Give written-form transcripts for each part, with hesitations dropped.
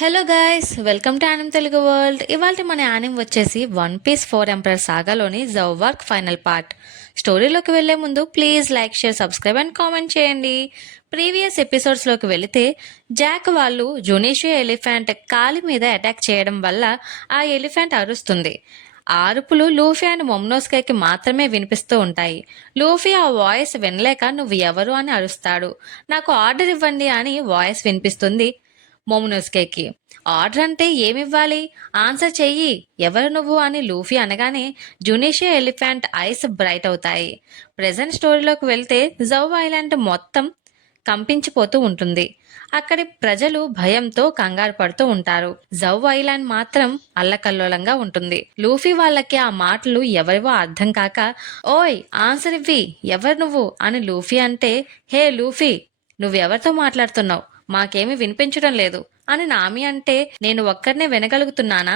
Hello guys, welcome to anime Telugu world. ఇవాళ మన anime వచ్చేసి వన్ పీస్ ఫోర్ ఎంపరర్ సాగాలోని జౌవార్క్ ఫైనల్ పార్ట్. స్టోరీలోకి వెళ్లే ముందు please like, share, subscribe and comment చేయండి. ప్రీవియస్ ఎపిసోడ్స్లోకి వెళితే జాక్ వాళ్ళు జునీషియా ఎలిఫెంట్ కాలి మీద అటాక్ చేయడం వల్ల ఆ ఎలిఫెంట్ అరుస్తుంది. ఆ అరుపులు లూఫీ అండ్ మొమ్నోస్కేకి మాత్రమే వినిపిస్తూ ఉంటాయి. లూఫీ ఆ వాయిస్ వినలేక నువ్వు ఎవరు అని అరుస్తాడు. నాకు ఆర్డర్ ఇవ్వండి అని వాయిస్ వినిపిస్తుంది మోమునోస్కేకి. ఆర్డర్ అంటే ఏమివ్వాలి, ఆన్సర్ చెయ్యి, ఎవరు నువ్వు అని లూఫీ అనగానే జునీషియా ఎలిఫెంట్ ఐస్ బ్రైట్ అవుతాయి. ప్రెజెంట్ స్టోరీలోకి వెళ్తే జౌ ఐలాండ్ మొత్తం కంపించిపోతూ ఉంటుంది. అక్కడి ప్రజలు భయంతో కంగారు పడుతూ ఉంటారు. జౌ ఐలాండ్ మాత్రం అల్లకల్లోలంగా ఉంటుంది. లూఫీ వాళ్ళకి ఆ మాటలు ఎవరివో అర్థం కాక, ఓయ్ ఆన్సర్ ఇవ్వి, ఎవరు నువ్వు అని లూఫీ అంటే, హే లూఫీ, నువ్వెవరితో మాట్లాడుతున్నావు, మాకేమీ వినిపించడం లేదు అని నామి అంటే, నేను ఒక్కరినే వినగలుగుతున్నానా,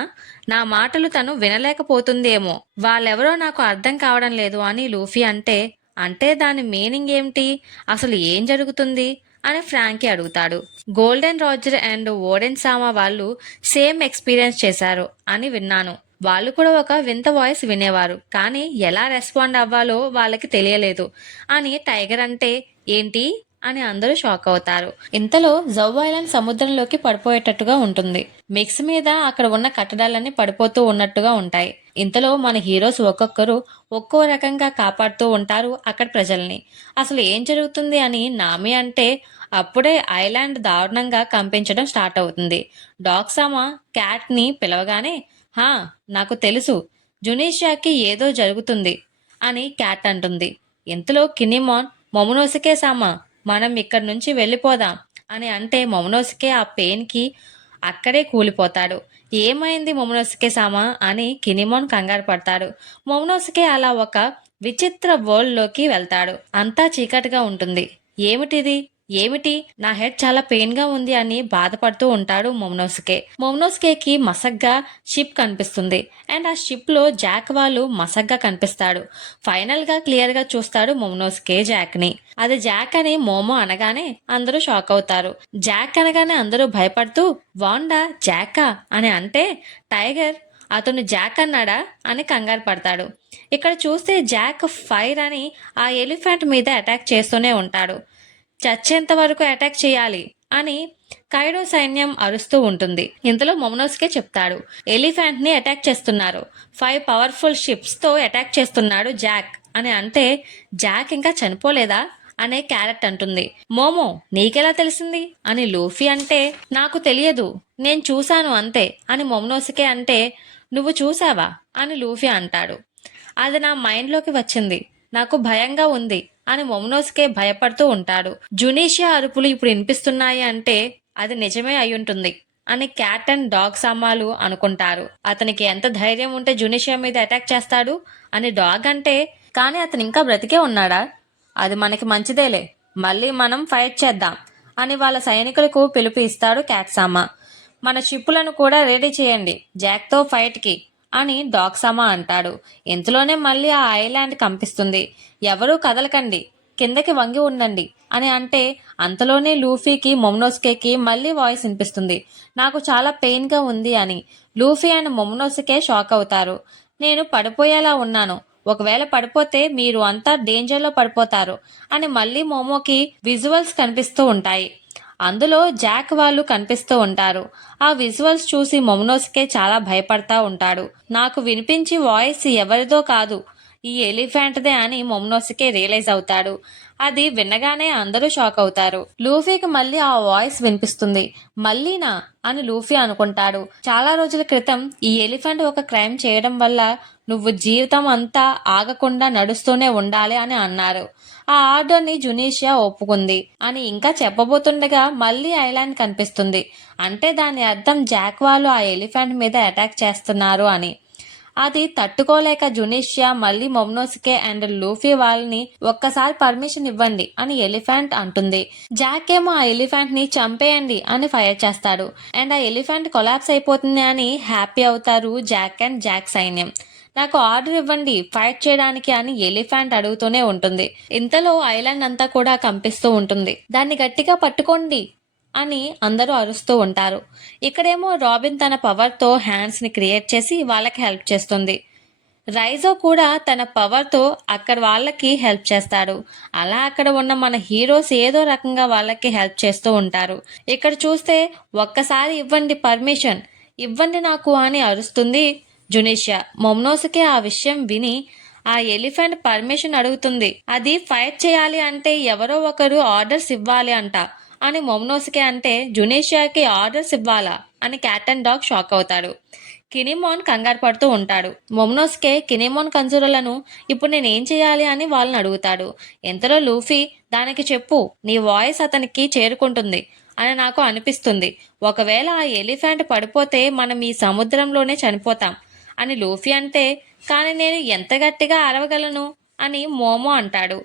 నా మాటలు తను వినలేకపోతుందేమో, వాళ్ళెవరో నాకు అర్థం కావడం లేదు అని లూఫీ అంటే, అంటే దాని మీనింగ్ ఏమిటి, అసలు ఏం జరుగుతుంది అని ఫ్రాంకీ అడుగుతాడు. గోల్డెన్ రాజర్ అండ్ ఓడెన్ సామా వాళ్ళు సేమ్ ఎక్స్పీరియన్స్ చేశారు అని విన్నాను. వాళ్ళు కూడా ఒక వింత వాయిస్ వినేవారు, కానీ ఎలా రెస్పాండ్ అవ్వాలో వాళ్ళకి తెలియలేదు అని టైగర్ అంటే, ఏంటి అని అందరూ షాక్ అవుతారు. ఇంతలో జౌ ఐలాండ్ సముద్రంలోకి పడిపోయేటట్టుగా ఉంటుంది. మిక్స్ మీద అక్కడ ఉన్న కట్టడాలన్నీ పడిపోతూ ఉన్నట్టుగా ఉంటాయి. ఇంతలో మన హీరోస్ ఒక్కొక్కరు ఒక్కో రకంగా కాపాడుతూ ఉంటారు అక్కడ ప్రజల్ని. అసలు ఏం జరుగుతుంది అని నామి అంటే, అప్పుడే ఐలాండ్ దారుణంగా కంపించడం స్టార్ట్ అవుతుంది. డాగ్సామా క్యాట్ ని పిలవగానే, హా నాకు తెలుసు, జునీషియాకి ఏదో జరుగుతుంది అని క్యాట్ అంటుంది. ఇంతలో కినిమాన్, మొమనోసుకే సామా, మనం ఇక్కడి నుంచి వెళ్ళిపోదాం అని అంటే మొమనోసుకే ఆ పెయిన్కి అక్కడే కూలిపోతాడు. ఏమైంది మొమనోసుకే సామా అని కినిమోన్ కంగారు పడతాడు. మొమనోసుకే అలా ఒక విచిత్ర వరల్డ్లోకి వెళ్తాడు. అంతా చీకటిగా ఉంటుంది. ఏమిటిది, ఏమిటి, నా హెడ్ చాలా పెయిన్ గా ఉంది అని బాధపడుతూ ఉంటాడు మొమనోసుకే. మొమనోసుకేకి మసగ్గా షిప్ కనిపిస్తుంది అండ్ ఆ షిప్ లో జాక్ వాళ్ళు మసగ్గా కనిపిస్తాడు. ఫైనల్ గా క్లియర్ గా చూస్తాడు మొమనోసుకే జాక్ ని. అది జాక్ అని మోమో అనగానే అందరూ షాక్ అవుతారు. జాక్ అనగానే అందరూ భయపడుతూ, వాండా జాకా అని అంటే టైగర్, అతను జాక్ అన్నాడా అని కంగారు పడతాడు. ఇక్కడ చూస్తే జాక్ ఫైర్ అని ఆ ఎలిఫెంట్ మీద అటాక్ చేస్తూనే ఉంటాడు. చచ్చేంత వరకు అటాక్ చేయాలి అని కైడో సైన్యం అరుస్తూ ఉంటుంది. ఇంతలో మొమనోస్కే చెప్తాడు, ఎలిఫెంట్ ని అటాక్ చేస్తున్నారు, 5 పవర్ఫుల్ షిప్స్ తో అటాక్ చేస్తున్నాడు జాక్ అని అంటే, జాక్ ఇంకా చనిపోలేదా అనే క్యారెట్ అంటుంది. మోమో నీకెలా తెలిసింది అని లూఫీ అంటే, నాకు తెలియదు, నేను చూశాను అంతే అని మొమనోసుకే అంటే, నువ్వు చూసావా అని లూఫీ అంటాడు. అది నా మైండ్లోకి వచ్చింది, నాకు భయంగా ఉంది అని మొమనోస్కే భయపడుతూ ఉంటాడు. జునీషియా అరుపులు ఇప్పుడు వినిపిస్తున్నాయి అంటే అది నిజమే అయ్యుంటుంది అని క్యాట్ అండ్ డాగ్ సామాలు అనుకుంటారు. అతనికి ఎంత ధైర్యం ఉంటే జునీషియా మీద అటాక్ చేస్తాడు అని డాగ్ అంటే, కానీ అతను ఇంకా బ్రతికే ఉన్నాడా, అది మనకి మంచిదేలే, మళ్ళీ మనం ఫైట్ చేద్దాం అని వాళ్ళ సైనికులకు పిలుపు ఇస్తాడు క్యాట్సామా. మన షిప్పులను కూడా రెడీ చేయండి జాక్తో ఫైట్కి అని డాగ్సామా అంటాడు. ఇంతలోనే మళ్ళీ ఆ ఐలాండ్ కంపిస్తుంది. ఎవరూ కదలకండి, కిందకి వంగి ఉండండి అని అంటే, అంతలోనే లూఫీకి మొమనోస్కేకి మళ్ళీ వాయిస్ వినిపిస్తుంది, నాకు చాలా పెయిన్గా ఉంది అని. లూఫీ అండ్ మొమనోస్కే షాక్ అవుతారు. నేను పడిపోయేలా ఉన్నాను, ఒకవేళ పడిపోతే మీరు అంతా డేంజర్లో పడిపోతారు అని మళ్ళీ మోమోకి విజువల్స్ కనిపిస్తూ ఉంటాయి. అందులో జాక్ వాళ్ళు కనిపిస్తూ ఉంటారు. ఆ విజువల్స్ చూసి మొమనోస్కే చాలా భయపడతా ఉంటాడు. నాకు వినిపించి వాయిస్ ఎవరిదో కాదు, ఈ ఎలిఫెంట్దే అని మొమనోస్కే రియలైజ్ అవుతాడు. అది వినగానే అందరూ షాక్ అవుతారు. లూఫీకి మళ్ళీ ఆ వాయిస్ వినిపిస్తుంది. మళ్ళీనా అని లూఫీ అనుకుంటాడు. చాలా రోజుల క్రితం ఈ ఎలిఫెంట్ ఒక క్రైమ్ చేయడం వల్ల నువ్వు జీవితం అంతా ఆగకుండా నడుస్తూనే ఉండాలి అని అన్నారు. ఆ ఆర్డర్ని జునీషియా ఒప్పుకుంది అని ఇంకా చెప్పబోతుండగా మళ్ళీ ఐలాండ్ కనిపిస్తుంది. అంటే దాని అర్థం జాక్ వాళ్ళు ఆ ఎలిఫెంట్ మీద అటాక్ చేస్తున్నారు అని. అది తట్టుకోలేక జునీషియా మళ్ళీ మొమనోసుకే అండ్ లూఫీ వాళ్ళని ఒక్కసారి పర్మిషన్ ఇవ్వండి అని ఎలిఫెంట్ అంటుంది. జాక్ ఏమో ఆ ఎలిఫెంట్ ని చంపేయండి అని ఫైర్ చేస్తాడు అండ్ ఆ ఎలిఫెంట్ కొలాప్స్ అయిపోతుంది అని హ్యాపీ అవుతారు జాక్ అండ్ జాక్ సైన్యం. నాకు ఆర్డర్ ఇవ్వండి ఫైట్ చేయడానికి అని ఎలిఫెంట్ అడుగుతూనే ఉంటుంది. ఇంతలో ఐలాండ్ అంతా కూడా కంపిస్తూ ఉంటుంది. దాన్ని గట్టిగా పట్టుకోండి అని అందరూ అరుస్తూ ఉంటారు. ఇక్కడేమో రాబిన్ తన పవర్తో హ్యాండ్స్ని క్రియేట్ చేసి వాళ్ళకి హెల్ప్ చేస్తుంది. రైజో కూడా తన పవర్తో అక్కడ వాళ్ళకి హెల్ప్ చేస్తాడు. అలా అక్కడ ఉన్న మన హీరోస్ ఏదో రకంగా వాళ్ళకి హెల్ప్ చేస్తూ ఉంటారు. ఇక్కడ చూస్తే ఒక్కసారి ఇవ్వండి పర్మిషన్, ఇవ్వండి నాకు అని అరుస్తుంది జునీషియా. మొమ్నోస్కి ఆ విషయం విని ఆ ఎలిఫెంట్ పర్మిషన్ అడుగుతుంది. అది ఫైట్ చేయాలి అంటే ఎవరో ఒకరు ఆర్డర్స్ ఇవ్వాలి అంట అని మొమ్నోస్కే అంటే జునీషియాకి ఆర్డర్స్ ఇవ్వాలా అని క్యాట్ అండ్ డాగ్ షాక్ అవుతాడు. కినిమోన్ కంగారు పడుతూ ఉంటాడు. మొమ్నోస్కే కినిమోన్ కంజూరలను ఇప్పుడు నేనేం చేయాలి అని వాళ్ళని అడుగుతాడు. ఎంతలో లూఫీ, దానికి చెప్పు, నీ వాయిస్ అతనికి చేరుకుంటుంది అని నాకు అనిపిస్తుంది. ఒకవేళ ఆ ఎలిఫెంట్ పడిపోతే మనం ఈ సముద్రంలోనే చనిపోతాం అని లూఫీ అంటే, కానీ నేను ఎంత గట్టిగా అరవగలను అని మోమో అంటాడు.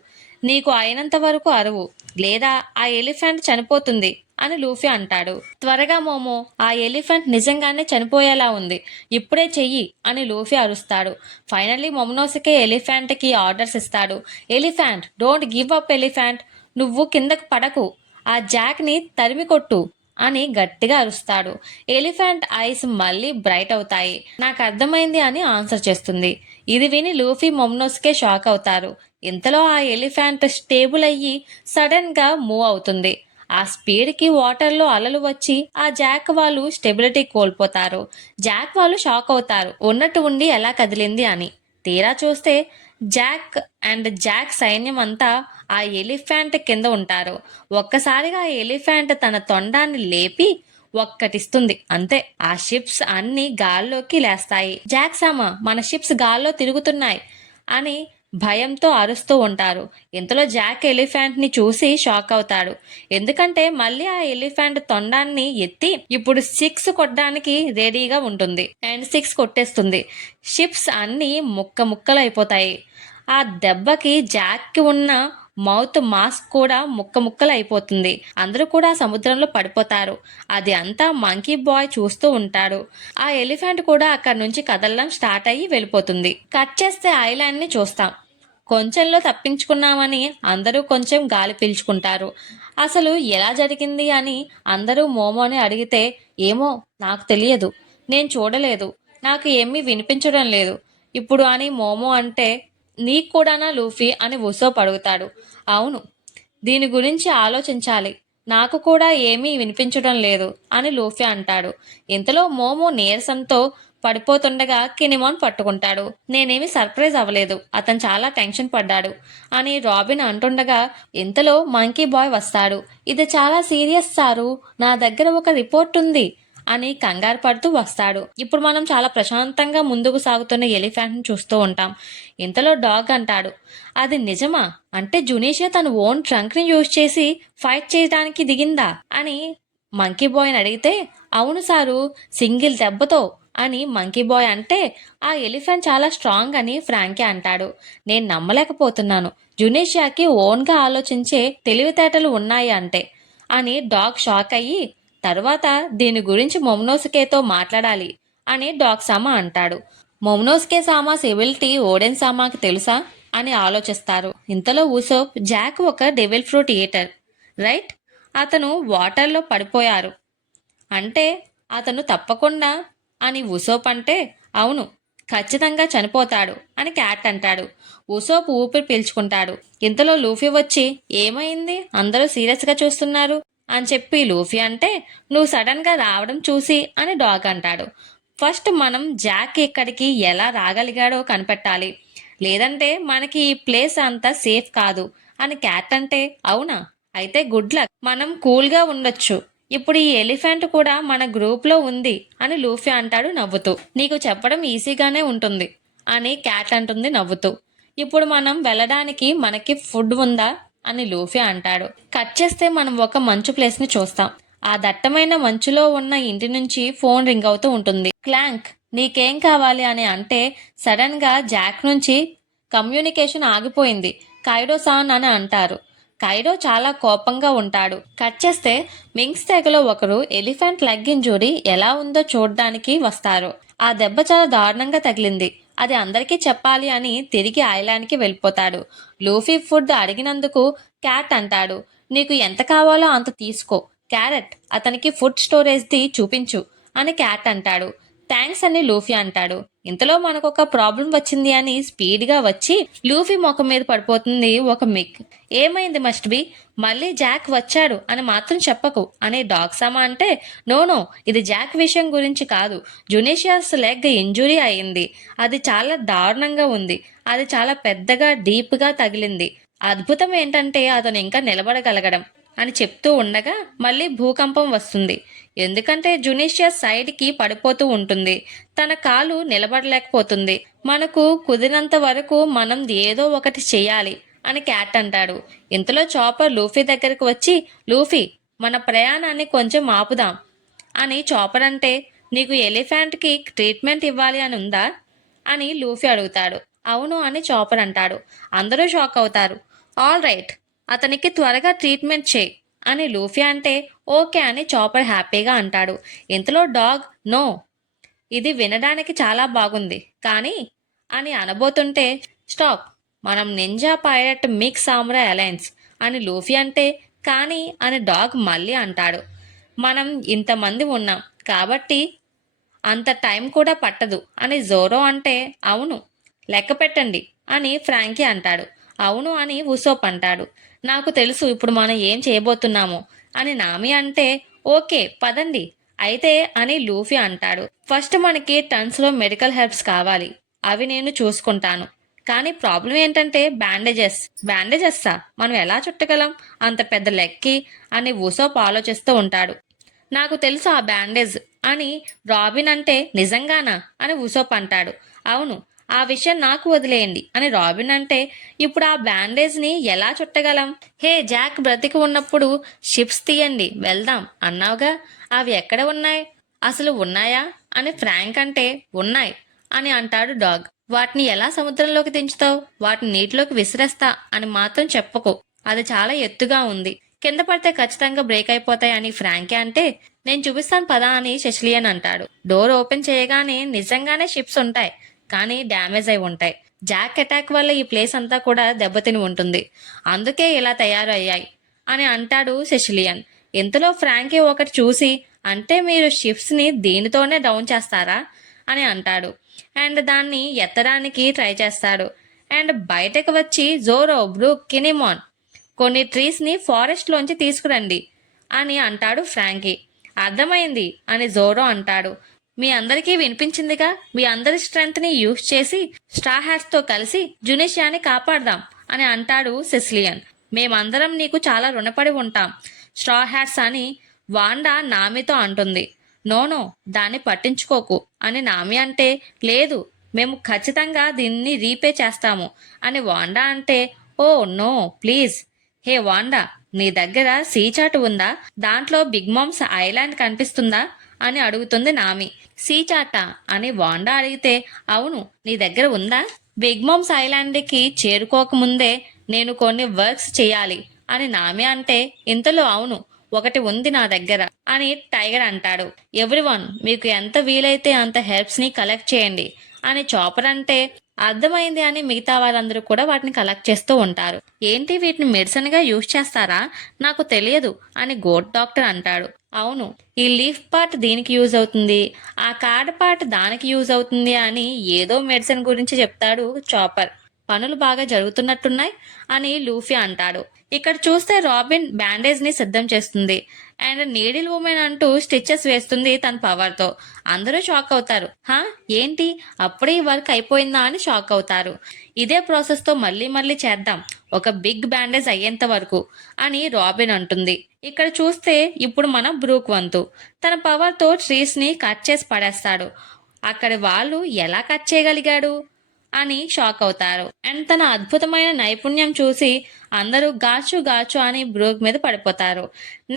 నీకు అయినంత వరకు అరువు, లేదా ఆ ఎలిఫెంట్ చనిపోతుంది అని లూఫీ అంటాడు. త్వరగా మోమో, ఆ ఎలిఫెంట్ నిజంగానే చనిపోయేలా ఉంది, ఇప్పుడే చెయ్యి అని లూఫీ అరుస్తాడు. ఫైనల్లీ మొమ్నోసుకే ఎలిఫెంట్కి ఆర్డర్స్ ఇస్తాడు. Elephant, don't give up elephant, నువ్వు కిందకు పడకు, ఆ జాక్ని తరిమి కొట్టు అని గట్టిగా అరుస్తాడు. ఎలిఫెంట్ ఐస్ మళ్ళీ బ్రైట్ అవుతాయి. నాకు అర్థమైంది అని ఆన్సర్ చేస్తుంది. ఇది విని లూఫీ మొమ్నోస్కే షాక్ అవుతారు. ఇంతలో ఆ ఎలిఫెంట్ స్టేబుల్ అయ్యి సడన్ గా మూవ్ అవుతుంది. ఆ స్పీడ్కి వాటర్లో అలలు వచ్చి ఆ జాక్ వాళ్ళు స్టెబిలిటీ కోల్పోతారు. జాక్ వాళ్ళు షాక్ అవుతారు, ఉన్నట్టు ఉండి ఎలా కదిలింది అని. తీరా చూస్తే జాక్ సైన్యం అంతా ఆ ఎలిఫెంట్ కింద ఉంటారు. ఒక్కసారిగా ఆ ఎలిఫెంట్ తన తొండాన్ని లేపి ఒక్కటిస్తుంది, అంతే. ఆ షిప్స్ అన్ని గాల్లోకి లేస్తాయి. జాక్ సామా, మన షిప్స్ గాల్లో తిరుగుతున్నాయి అని భయంతో అరుస్తూ ఉంటారు. ఇంతలో జాక్ ఎలిఫెంట్ ని చూసి షాక్ అవుతాడు. ఎందుకంటే మళ్ళీ ఆ ఎలిఫెంట్ తొండాన్ని ఎత్తి ఇప్పుడు 6 కొట్టడానికి రెడీగా ఉంటుంది. అండ్ 6 కొట్టేస్తుంది. షిప్స్ అన్ని ముక్కలు అయిపోతాయి. ఆ దెబ్బకి జాక్కి ఉన్న మౌత్ మాస్క్ కూడా ముక్కలు అయిపోతుంది. అందరూ కూడా సముద్రంలో పడిపోతారు. అది అంతా మంకీ బాయ్ చూస్తూ ఉంటాడు. ఆ ఎలిఫెంట్ కూడా అక్కడి నుంచి కదలడం స్టార్ట్ అయ్యి వెళ్ళిపోతుంది. కట్ చేస్తే ఐలాండ్ ని చూస్తాం. కొంచెంలో తప్పించుకున్నామని అందరూ కొంచెం గాలి పీల్చుకుంటారు. అసలు ఎలా జరిగింది అని అందరూ మోమోని అడిగితే, ఏమో నాకు తెలియదు, నేను చూడలేదు, నాకు ఏమీ వినిపించడం లేదు ఇప్పుడు అని మోమో అంటే, నీకు కూడానా లూఫీ అని ఉసోప్ అడుగుతాడు. అవును, దీని గురించి ఆలోచించాలి, నాకు కూడా ఏమీ వినిపించడం లేదు అని లూఫీ అంటాడు. ఇంతలో మోమో నీరసంతో పడిపోతుండగా కినిమోన్ పట్టుకుంటాడు. నేనేమి సర్ప్రైజ్ అవ్వలేదు, అతను చాలా టెన్షన్ పడ్డాడు అని రాబిన్ అంటుండగా ఇంతలో మంకీ బాయ్ వస్తాడు. ఇది చాలా సీరియస్ సారు, నా దగ్గర ఒక రిపోర్ట్ ఉంది అని కంగారు పడుతూ వస్తాడు. ఇప్పుడు మనం చాలా ప్రశాంతంగా ముందుకు సాగుతున్న ఎలిఫెంట్ని చూస్తూ ఉంటాం. ఇంతలో డాగ్ అంటాడు, అది నిజమా? అంటే జునీషియా తన ఓన్ ట్రంక్ని యూజ్ చేసి ఫైట్ చేయడానికి దిగిందా అని మంకీ బాయ్ని అడిగితే, అవును సారు, సింగిల్ దెబ్బతో అని మంకీ బాయ్ అంటే, ఆ ఎలిఫెంట్ చాలా స్ట్రాంగ్ అని ఫ్రాంకీ అంటాడు. నేను నమ్మలేకపోతున్నాను, జునీషియాకి ఓన్గా ఆలోచించే తెలివితేటలు ఉన్నాయి అంటే అని డాగ్ షాక్ అయ్యి, తరువాత దీని గురించి మొమ్నోసుకేతో మాట్లాడాలి అని డాగ్ సామా అంటాడు. మొమ్నోస్కే సామా ఎబిలిటీ ఓడెన్ సామాకి తెలుసా అని ఆలోచిస్తారు. ఇంతలో ఉసోప్, జాక్ ఒక డెవిల్ ఫ్రూట్ ఈటర్, రైట్? అతను వాటర్లో పడిపోయారు అంటే అతను తప్పకుండా అని ఉసోప్ అంటే, అవును, ఖచ్చితంగా చనిపోతాడు అని క్యాట్ అంటాడు. ఉసోప్ ఊపిరి పీల్చుకుంటాడు. ఇంతలో లూఫీ వచ్చి, ఏమైంది, అందరూ సీరియస్గా చూస్తున్నారు అని చెప్పి లూఫీ అంటే, నువ్వు సడన్ గా రావడం చూసి అని డాగ్ అంటాడు. ఫస్ట్ మనం జాక్ ఇక్కడికి ఎలా రాగలిగాడో కనిపెట్టాలి, లేదంటే మనకి ఈ ప్లేస్ అంతా సేఫ్ కాదు అని క్యాట్ అంటే, అవునా, అయితే గుడ్ లక్, మనం కూల్గా ఉండొచ్చు, ఇప్పుడు ఈ ఎలిఫెంట్ కూడా మన గ్రూప్లో ఉంది అని లూఫీ అంటాడు నవ్వుతూ. నీకు చెప్పడం ఈజీగానే ఉంటుంది అని క్యాట్ అంటుంది నవ్వుతూ. ఇప్పుడు మనం వెళ్ళడానికి మనకి ఫుడ్ ఉందా అని లూఫీ అంటాడు. కట్ చేస్తే మనం ఒక మంచు ప్లేస్ని చూస్తాం. ఆ దట్టమైన మంచులో ఉన్న ఇంటి నుంచి ఫోన్ రింగ్ అవుతూ ఉంటుంది. క్లాంక్, నీకేం కావాలి అని అంటే సడన్ గా జాక్ నుంచి కమ్యూనికేషన్ ఆగిపోయింది, కైడో సాన్ అని అంటారు. కైడో చాలా కోపంగా ఉంటాడు. కట్ చేస్తే మింగ్స్ తెగలో ఒకరు ఎలిఫెంట్ లెగ్ ఇంజురీ ఎలా ఉందో చూడడానికి వస్తారు. ఆ దెబ్బ చాలా దారుణంగా తగిలింది, అది అందరికీ చెప్పాలి అని తిరిగి ఐలాండ్కి వెళ్ళిపోతాడు. లూఫీ ఫుడ్ అడిగినందుకు క్యాట్ అంటాడు, నీకు ఎంత కావాలో అంత తీసుకో, క్యారెట్, అతనికి ఫుడ్ స్టోరేజ్ది చూపించు అని క్యాట్ అంటాడు. థ్యాంక్స్ అని లూఫీ అంటాడు. ఇంతలో మనకొక ప్రాబ్లం వచ్చింది అని స్పీడ్గా వచ్చి లూఫీ ముఖం మీద పడిపోతుంది ఒక మిక్. ఏమైంది మస్ట్ బి, మళ్ళీ జాక్ వచ్చాడు అని మాత్రం చెప్పకు అని డాగ్సామా అంటే, నో, ఇది జాక్ విషయం గురించి కాదు. జునీషియస్ లెగ్ ఇంజురీ అయింది. అది చాలా దారుణంగా ఉంది. అది చాలా పెద్దగా డీప్గా తగిలింది. అద్భుతం ఏంటంటే అతను ఇంకా నిలబడగలగడం అని చెప్తూ ఉండగా మళ్ళీ భూకంపం వస్తుంది. ఎందుకంటే జునీషియస్ సైడ్కి పడిపోతూ ఉంటుంది. తన కాలు నిలబడలేకపోతుంది. మనకు కుదిరినంత వరకు మనం ఏదో ఒకటి చెయ్యాలి అని క్యాట్ అంటాడు. ఇంతలో చాపర్ లూఫీ దగ్గరకు వచ్చి, లూఫీ, మన ప్రయాణాన్ని కొంచెం ఆపుదాం అని చాపర్ అంటే, నీకు ఎలిఫెంట్కి ట్రీట్మెంట్ ఇవ్వాలి అని ఉందా అని లూఫీ అడుగుతాడు. అవును అని చాపర్ అంటాడు. అందరూ షాక్ అవుతారు. ఆల్ రైట్, అతనికి త్వరగా ట్రీట్మెంట్ చేయి అని లూఫీ అంటే, ఓకే అని చాపర్ హ్యాపీగా అంటాడు. ఇంతలో డాగ్, నో, ఇది వినడానికి చాలా బాగుంది కానీ అని అనబోతుంటే, స్టాప్, మనం నింజా పైరట్ మిక్స్ సామురా అలయన్స్ అని లూఫీ అంటే, కానీ అని డాగ్ మళ్ళీ అంటాడు. మనం ఇంతమంది ఉన్నాం కాబట్టి అంత టైం కూడా పట్టదు అని జోరో అంటే, అవును, లెక్క పెట్టండి అని ఫ్రాంకీ అంటాడు. అవును అని ఉసోప్ అంటాడు. నాకు తెలుసు ఇప్పుడు మనం ఏం చేయబోతున్నాము అని నామి అంటే, ఓకే పదండి అయితే అని లూఫీ అంటాడు. ఫస్ట్ మనకి టన్స్లో మెడికల్ హెల్ప్స్ కావాలి, అవి నేను చూసుకుంటాను. కానీ ప్రాబ్లం ఏంటంటే బ్యాండేజెస్సా మనం ఎలా చుట్టగలం అంత పెద్ద లెక్కి అని ఉసోప్ ఆలోచిస్తూ ఉంటాడు. నాకు తెలుసు ఆ బ్యాండేజ్ అని రాబిన్ అంటే, నిజంగానా అని ఉసోప్ అంటాడు. అవును, ఆ విషయం నాకు వదిలేయండి అని రాబిన్ అంటే, ఇప్పుడు ఆ బ్యాండేజ్ని ఎలా చుట్టగలం? హే జాక్ బ్రతికి ఉన్నప్పుడు షిప్స్ తీయండి వెళ్దాం అన్నావుగా, అవి ఎక్కడ ఉన్నాయి, అసలు ఉన్నాయా అని ఫ్రాంక్ అంటే, ఉన్నాయి అని అంటాడు డాగ్. వాటిని ఎలా సముద్రంలోకి దించుతావు? వాటిని నీటిలోకి విసిరేస్తా అని మాత్రం చెప్పకు, అది చాలా ఎత్తుగా ఉంది, కింద పడితే ఖచ్చితంగా బ్రేక్ అయిపోతాయి అని ఫ్రాంకే అంటే, నేను చూపిస్తాను పదా అని సెసిలియన్ అంటాడు. డోర్ ఓపెన్ చేయగానే నిజంగానే షిప్స్ ఉంటాయి కానీ డ్యామేజ్ అయి ఉంటాయి. జాక్ అటాక్ వల్ల ఈ ప్లేస్ అంతా కూడా దెబ్బతిని ఉంటుంది, అందుకే ఇలా తయారు అయ్యాయి అని అంటాడు సెసిలియన్. ఇంతలో ఫ్రాంకీ ఒకటి చూసి, అంటే మీరు షిప్స్ని దీనితోనే డౌన్ చేస్తారా అని అంటాడు. అండ్ దాన్ని ఎత్తడానికి ట్రై చేస్తాడు. అండ్ బయటకు వచ్చి, జోరో, బ్రూక్, కినిమాన్, కొన్ని ట్రీస్ని ఫారెస్ట్లోంచి తీసుకురండి అని అంటాడు ఫ్రాంకీ. అర్థమైంది అని జోరో అంటాడు. మీ అందరికీ వినిపించిందిగా, మీ అందరి స్ట్రెంగ్త్ని యూజ్ చేసి స్ట్రా హ్యాట్స్తో కలిసి జునీషియాని కాపాడదాం అని అంటాడు సెసిలియన్. మేమందరం నీకు చాలా రుణపడి ఉంటాం స్ట్రా హ్యాట్స్ అని వాండా నామితో అంటుంది. నోనో, దాన్ని పట్టించుకోకు అని నామి అంటే, లేదు, మేము ఖచ్చితంగా దీన్ని రీపే చేస్తాము అని వాండా అంటే, oh no please. Hey Wanda, నీ దగ్గర సీ చార్ట్ ఉందా? దాంట్లో బిగ్ మామ్స్ ఐలాండ్ కనిపిస్తుందా అని అడుగుతుంది నామి. సీ చార్టా అని వాండా అడిగితే, అవును, నీ దగ్గర ఉందా? బిగ్ మామ్స్ ఐలాండ్కి చేరుకోకముందే నేను కొన్ని వర్క్స్ చేయాలి అని నామి అంటే, ఇంతలో అవును, ఒకటి ఉంది నా దగ్గర అని టైగర్ అంటాడు. ఎవ్రీవన్, మీకు ఎంత వీలైతే అంత హెల్ప్స్ ని కలెక్ట్ చేయండి అని చాపర్ అంటే, అర్థమైంది అని మిగతా వారందరూ కూడా వాటిని కలెక్ట్ చేస్తూ ఉంటారు. ఏంటి, వీటిని మెడిసిన్ గా యూజ్ చేస్తారా? నాకు తెలియదు అని గోట్ డాక్టర్ అంటాడు. అవును, ఈ లీఫ్ పార్ట్ దీనికి యూజ్ అవుతుంది, ఆ కార్డ్ పార్ట్ దానికి యూజ్ అవుతుంది అని ఏదో మెడిసిన్ గురించి చెప్తాడు చాపర్. పనులు బాగా జరుగుతున్నట్టున్నాయి అని లూఫీ అంటాడు. ఇక్కడ చూస్తే రాబిన్ బ్యాండేజ్ ని సిద్ధం చేస్తుంది అండ్ నీడిల్ ఉమెన్ అంటూ స్టిచెస్ వేస్తుంది తన పవర్ తో. అందరూ షాక్ అవుతారు. ఏంటి, అప్పుడే ఈ వర్క్ అయిపోయిందా అని షాక్ అవుతారు. ఇదే ప్రాసెస్ తో మళ్ళీ చేద్దాం ఒక బిగ్ బ్యాండేజ్ అయ్యేంత వరకు అని రాబిన్ అంటుంది. ఇక్కడ చూస్తే ఇప్పుడు మన బ్రూక్ వంతు. తన పవర్ తో ట్రీస్ ని కట్ చేసి పడేస్తాడు. అక్కడి వాళ్ళు ఎలా కట్ చేయగలిగాడు అని షాక్ అవుతారు. అండ్ తన అద్భుతమైన నైపుణ్యం చూసి అందరూ గాచు అని బ్రూక్ మీద పడిపోతారు.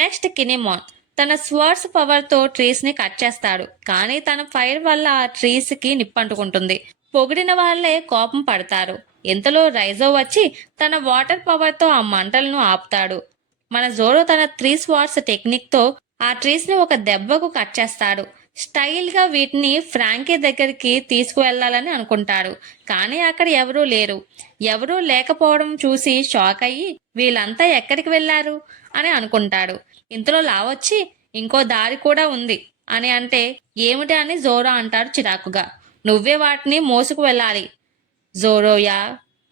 నెక్స్ట్ కినిమాన్ తన స్వర్డ్స్ పవర్ తో ట్రీస్ ని కట్ చేస్తాడు. కానీ తన ఫైర్ వల్ల ఆ ట్రీస్ కి నిప్పంటుకుంటుంది. పొగిడిన వాళ్లే కోపం పడతారు. ఇంతలో రైజో వచ్చి తన వాటర్ పవర్ తో ఆ మంటలను ఆపుతాడు. మన జోరో తన 3 స్వార్డ్స్ టెక్నిక్ తో ఆ ట్రీస్ ని ఒక దెబ్బకు కట్ చేస్తాడు. స్టైల్ గా వీటిని ఫ్రాంకీ దగ్గరికి తీసుకువెళ్లాలని అనుకుంటాడు. కానీ అక్కడ ఎవరూ లేకపోవడం చూసి షాక్ అయ్యి, వీళ్ళంతా ఎక్కడికి వెళ్లారు అని అనుకుంటాడు. ఇంతలో లా వచ్చి ఇంకో దారి కూడా ఉంది అని అంటే ఏమిటి అని జోరో అంటాడు చిరాకుగా. నువ్వే వాటిని మోసుకు వెళ్ళాలి జోరోయా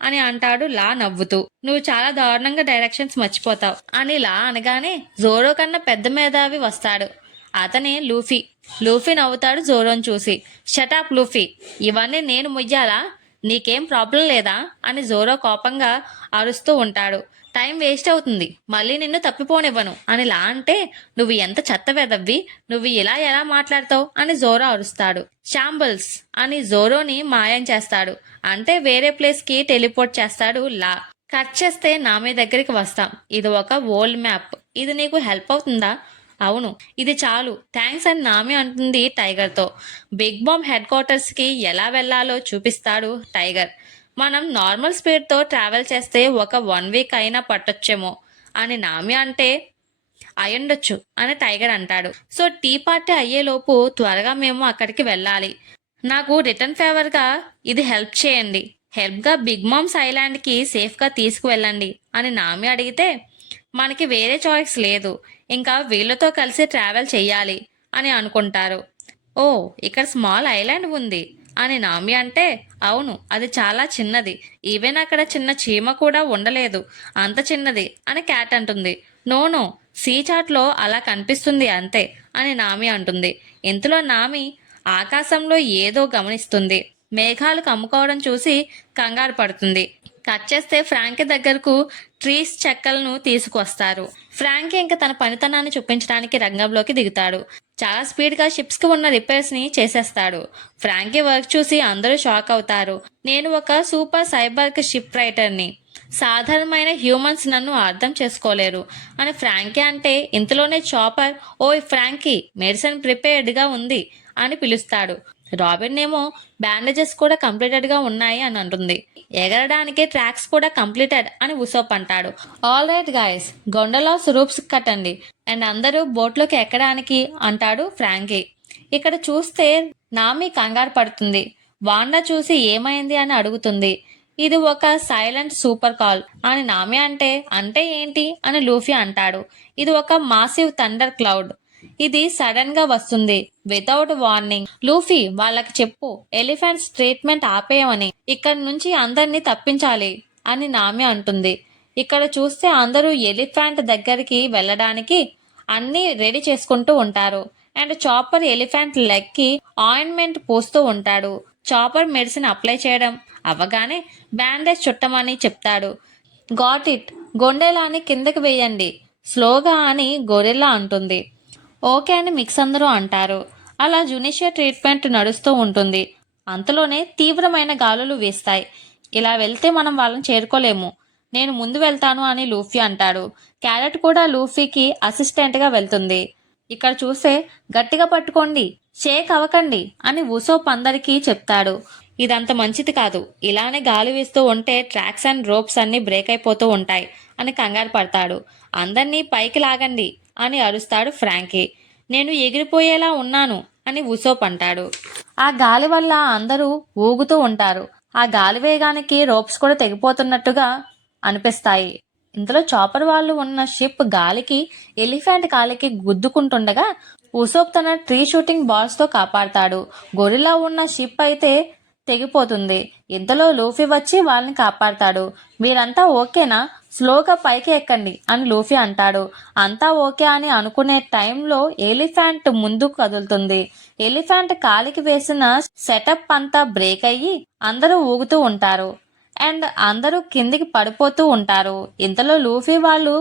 అని అంటాడు లా నవ్వుతూ. నువ్వు చాలా దారుణంగా డైరెక్షన్స్ మర్చిపోతావు అని లా అనగానే జోరో కన్నా పెద్ద మేధావి వస్తాడు. అతనే లూఫీ. లూఫీ నవ్వుతాడు జోరోని చూసి. షటాప్ లూఫీ, ఇవన్నీ నేను ముయ్యాలా? నీకేం ప్రాబ్లం లేదా అని జోరో కోపంగా అరుస్తూ ఉంటాడు. టైం వేస్ట్ అవుతుంది, మళ్ళీ నిన్ను తప్పిపోనివ్వను అని లా అంటే, నువ్వు ఎంత చెత్త వెదవ్వి, నువ్వు ఇలా ఎలా మాట్లాడతావు అని జోరో అరుస్తాడు. షాంబుల్స్ అని జోరోని మాయం చేస్తాడు. అంటే వేరే ప్లేస్ కి టెలిపోర్ట్ చేస్తాడు లా. కట్ చేస్తే నామే దగ్గరికి వస్తాం. ఇది ఒక ఓల్డ్ మ్యాప్. ఇది నీకు హెల్ప్ అవుతుందా? అవును, ఇది చాలు థ్యాంక్స్ అని నామి అంటుంది టైగర్తో. బిగ్ బామ్ హెడ్ క్వార్టర్స్ కి ఎలా వెళ్లాలో చూపిస్తాడు టైగర్. మనం నార్మల్ స్పీడ్తో ట్రావెల్ చేస్తే ఒక 1 వీక్ అయినా పట్టొచ్చేమో అని నామి అంటే, అయ్యుండొచ్చు అని టైగర్ అంటాడు. సో టీ పార్టీ అయ్యేలోపు త్వరగా మేము అక్కడికి వెళ్ళాలి. నాకు రిటర్న్ ఫేవర్గా ఇది హెల్ప్ చేయండి. హెల్ప్గా బిగ్ మామ్స్ ఐలాండ్కి సేఫ్గా తీసుకువెళ్ళండి అని నామి అడిగితే, మనకి వేరే చాయిస్ లేదు, ఇంకా వీళ్ళతో కలిసి ట్రావెల్ చెయ్యాలి అని అనుకుంటారు. ఓ, ఇక్కడ స్మాల్ ఐలాండ్ ఉంది అని నామి అంటే, అవును అది చాలా చిన్నది, ఈవెన్ అక్కడ చిన్న చీమ కూడా ఉండలేదు, అంత చిన్నది అని క్యాట్ అంటుంది. నో సీ చాట్లో అలా కనిపిస్తుంది అంతే అని నామి అంటుంది. ఇంతలో నామి ఆకాశంలో ఏదో గమనిస్తుంది. మేఘాలు కమ్ముకోవడం చూసి కంగారు పడుతుంది. కట్ చేస్తే ఫ్రాంకీ దగ్గరకు ట్రీస్ చెక్కలను తీసుకొస్తారు. ఫ్రాంకీ ఇంకా తన పనితనాన్ని చూపించడానికి రంగంలోకి దిగుతాడు. చాలా స్పీడ్గా షిప్స్కి ఉన్న రిపేర్స్ని చేసేస్తాడు. ఫ్రాంకీ వర్క్ చూసి అందరూ షాక్ అవుతారు. నేను ఒక సూపర్ సైబర్గ్ షిప్ రైటర్ని, సాధారణమైన హ్యూమన్స్ నన్ను అర్థం చేసుకోలేరు అని ఫ్రాంకీ అంటే, ఇంతలోనే చాపర్ ఓయ్ ఫ్రాంకీ, మెడిసిన్ ప్రిపేర్డ్గా ఉంది అని పిలుస్తాడు. రాబిన్ ఏమో బ్యాండేజెస్ కూడా కంప్లీటెడ్గా ఉన్నాయి అని అంటుంది. ఎగరడానికి ట్రాక్స్ కూడా కంప్లీటెడ్ అని ఉసోప్ అంటాడు. ఆల్ రైట్ గాయస్, గొండలాస్ రూప్స్ కట్టండి అండ్ అందరూ బోట్లోకి ఎక్కడానికి అంటాడు ఫ్రాంకీ. ఇక్కడ చూస్తే నామి కంగారు పడుతుంది. వాండా చూసి ఏమైంది అని అడుగుతుంది. ఇది ఒక సైలెంట్ సూపర్ కాల్ అని నామి అంటే ఏంటి అని లూఫీ అంటాడు. ఇది ఒక మాసివ్ థండర్ క్లౌడ్. ఇది సడన్ గా వస్తుంది వితౌట్ వార్నింగ్. లూఫీ వాళ్ళకి చెప్పు ఎలిఫెంట్స్ ట్రీట్మెంట్ ఆపేయమని, ఇక్కడ నుంచి అందరినీ తప్పించాలి అని నామి అంటుంది. ఇక్కడ చూస్తే అందరూ ఎలిఫెంట్ దగ్గరికి వెళ్ళడానికి అన్ని రెడీ చేసుకుంటూ ఉంటారు. అండ్ చాపర్ ఎలిఫెంట్ లెగ్ కి ఆయింట్మెంట్ పూస్తూ ఉంటాడు. చాపర్ మెడిసిన్ అప్లై చేయడం అవ్వగానే బ్యాండేజ్ చుట్టమని చెప్తాడు. గాట్ ఇట్, గొండెలాని కిందకి వేయండి స్లోగా అని గొరిల్లా అంటుంది. ఓకే అని మిక్స్ అందరూ అంటారు. అలా జునిషియా ట్రీట్మెంట్ నడుస్తూ ఉంటుంది. అంతలోనే తీవ్రమైన గాలులు వీస్తాయి. ఇలా వెళ్తే మనం వాళ్ళని చేరుకోలేము, నేను ముందు వెళ్తాను అని లూఫీ అంటాడు. క్యారెట్ కూడా లూఫీకి అసిస్టెంట్గా వెళ్తుంది. ఇక్కడ చూస్తే గట్టిగా పట్టుకోండి, షేక్ అవ్వకండి అని ఉసోప్ అందరికీ చెప్తాడు. ఇదంత మంచిది కాదు, ఇలానే గాలి వీస్తూ ఉంటే ట్రాక్స్ అండ్ రోప్స్ అన్ని బ్రేక్ అయిపోతూ ఉంటాయి అని కంగారు పడతాడు. అందరినీ పైకి లాగండి అని అరుస్తాడు ఫ్రాంకీ. నేను ఎగిరిపోయేలా ఉన్నాను అని ఉసోప్ అంటాడు. ఆ గాలి వల్ల అందరూ ఊగుతూ ఉంటారు. ఆ గాలి వేగానికి రోప్స్ కూడా తెగిపోతున్నట్టుగా అనిపిస్తాయి. ఇంతలో చాపర్ వాళ్ళు ఉన్న షిప్ గాలికి ఎలిఫెంట్ కాలికి గుద్దుకుంటుండగా ఉసోప్ తన ట్రీ షూటింగ్ బాల్స్ తో కాపాడతాడు. గొరిల్లా ఉన్న షిప్ అయితే తెగిపోతుంది. ఇంతలో లూఫీ వచ్చి వాళ్ళని కాపాడతాడు. మీరంతా ఓకేనా, స్లోగా పైకి ఎక్కండి అని లూఫీ అంటాడు. అంతా ఓకే అని అనుకునే టైంలో ఎలిఫెంట్ ముందుకు కదులుతుంది. ఎలిఫెంట్ కాలికి వేసిన సెటప్ అంతా బ్రేక్ అయ్యి అందరూ ఊగుతూ ఉంటారు అండ్ అందరూ కిందికి పడిపోతూ ఉంటారు. ఇంతలో లూఫీ వాళ్ళు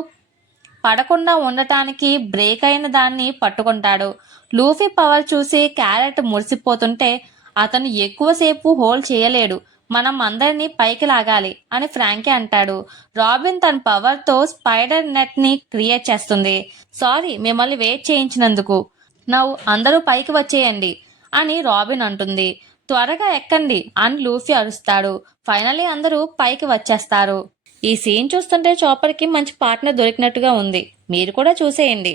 పడకుండా ఉండటానికి బ్రేక్ అయిన దాన్ని పట్టుకుంటాడు. లూఫీ పవర్ చూసి క్యారెట్ మురిసిపోతుంటే, అతను ఎక్కువసేపు హోల్డ్ చేయలేడు, మనం అందరినీ పైకి లాగాలి అని ఫ్రాంకీ అంటాడు. రాబిన్ తన పవర్తో స్పైడర్ నెట్ ని క్రియేట్ చేస్తుంది. సారీ మిమ్మల్ని వెయిట్ చేయించినందుకు, నవ్వు అందరూ పైకి వచ్చేయండి అని రాబిన్ అంటుంది. త్వరగా ఎక్కండి అని లూఫీ అరుస్తాడు. ఫైనలీ అందరూ పైకి వచ్చేస్తారు. ఈ సీన్ చూస్తుంటే చాపర్కి మంచి పార్ట్నర్ దొరికినట్టుగా ఉంది. మీరు కూడా చూసేయండి.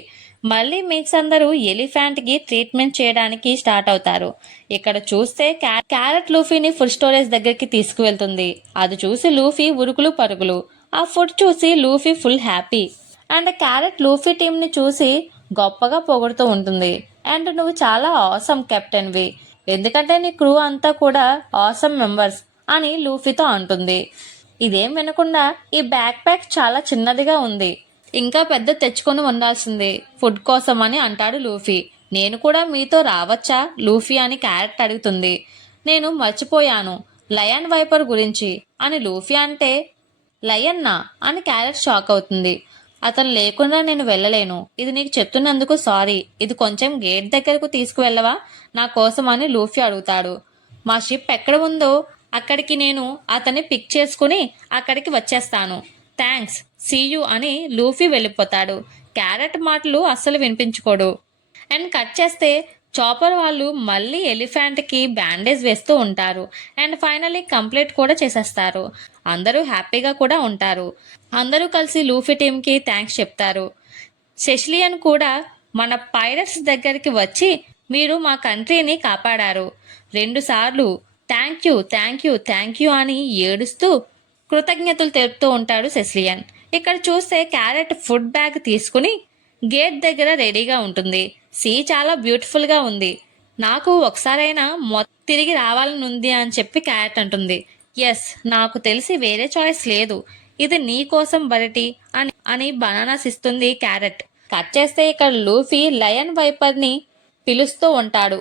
మళ్ళీ మిక్స్ అందరూ ఎలిఫెంట్కి ట్రీట్మెంట్ చేయడానికి స్టార్ట్ అవుతారు. ఇక్కడ చూస్తే క్యారెట్ లూఫీని ఫుడ్ స్టోరేజ్ దగ్గరికి తీసుకువెళ్తుంది. అది చూసి లూఫీ ఉరుకులు పరుగులు. ఆ ఫుడ్ చూసి Luffy full happy. And carrot Luffy టీంని చూసి గొప్పగా పొగుడుతూ ఉంటుంది. అండ్ నువ్వు చాలా ఆసమ్ కెప్టెన్వి, ఎందుకంటే నీ క్రూ అంతా కూడా ఆసమ్ మెంబర్స్ అని లూఫీతో అంటుంది. ఇదేం వినకుండా ఈ బ్యాక్ ప్యాక్ చాలా చిన్నదిగా ఉంది, ఇంకా పెద్ద తెచ్చుకొని ఉండాల్సింది ఫుడ్ కోసం అని అంటాడు లూఫీ. నేను కూడా మీతో రావచ్చా లూఫీ అని క్యారెట్ అడుగుతుంది. నేను మర్చిపోయాను లయన్ వైపర్ గురించి అని లూఫీ అంటే, లయన్నా అని క్యారెట్ షాక్ అవుతుంది. అతను లేకుండా నేను వెళ్ళలేను, ఇది నీకు చెప్తున్నందుకు సారీ, ఇది కొంచెం గేట్ దగ్గరకు తీసుకువెళ్ళవా నా కోసం అని లూఫీ అడుగుతాడు. మా షిప్ ఎక్కడ ఉందో అక్కడికి నేను అతన్ని పిక్ చేసుకుని అక్కడికి వచ్చేస్తాను, థ్యాంక్స్, సీ యూ అని లూఫీ వెళ్ళిపోతాడు. క్యారెట్ మాటలు అస్సలు వినిపించుకోడు. అండ్ కట్ చేస్తే చాపర్ వాళ్ళు మళ్ళీ ఎలిఫెంట్కి బ్యాండేజ్ వేస్తూ ఉంటారు. అండ్ ఫైనల్లీ కంప్లీట్ కూడా చేసేస్తారు. అందరూ హ్యాపీగా కూడా ఉంటారు. అందరూ కలిసి లూఫీ టీంకి థ్యాంక్స్ చెప్తారు. సెసిలియన్ కూడా మన పైరట్స్ దగ్గరికి వచ్చి మీరు మా కంట్రీని కాపాడారు 2 సార్లు, thank you thank you thank you అని ఏడుస్తూ కృతజ్ఞతలు తెలుపుతూ ఉంటాడు సెసిలియన్. ఇక్కడ చూస్తే క్యారెట్ ఫుడ్ బ్యాగ్ తీసుకుని గేట్ దగ్గర రెడీగా ఉంటుంది. సీ చాలా బ్యూటిఫుల్గా ఉంది, నాకు ఒకసారైనా తిరిగి రావాలని ఉంది అని చెప్పి క్యారెట్ అంటుంది. ఎస్, నాకు తెలిసి వేరే చాయిస్ లేదు, ఇది నీ కోసం బరటి అని బనానాస్ ఇస్తుంది క్యారెట్. కట్ చేస్తే ఇక్కడ లూఫీ లయన్ వైపర్ని పిలుస్తూ ఉంటాడు.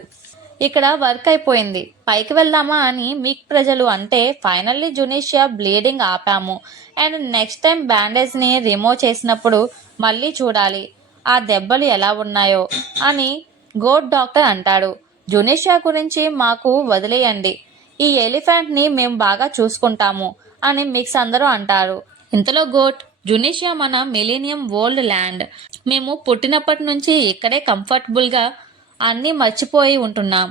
ఇక్కడ వర్క్ అయిపోయింది, పైకి వెళ్దామా అని మిక్ ప్రజలు అంటే ఫైనల్లీ జునీషియా బ్లీడింగ్ ఆపాము. అండ్ నెక్స్ట్ టైం బ్యాండేజ్ని రిమూవ్ చేసినప్పుడు మళ్ళీ చూడాలి ఆ దెబ్బలు ఎలా ఉన్నాయో అని గోడ్ డాక్టర్ అంటాడు. జునీషియా గురించి మాకు వదిలేయండి, ఈ ఎలిఫెంట్ని మేము బాగా చూసుకుంటాము అని మిక్స్ అందరూ అంటారు. ఇంతలో గోట్, జునీషియా మన మిలీనియం వరల్డ్ ల్యాండ్, మేము పుట్టినప్పటి నుంచి ఇక్కడే కంఫర్టబుల్గా అన్నీ మర్చిపోయి ఉంటున్నాం,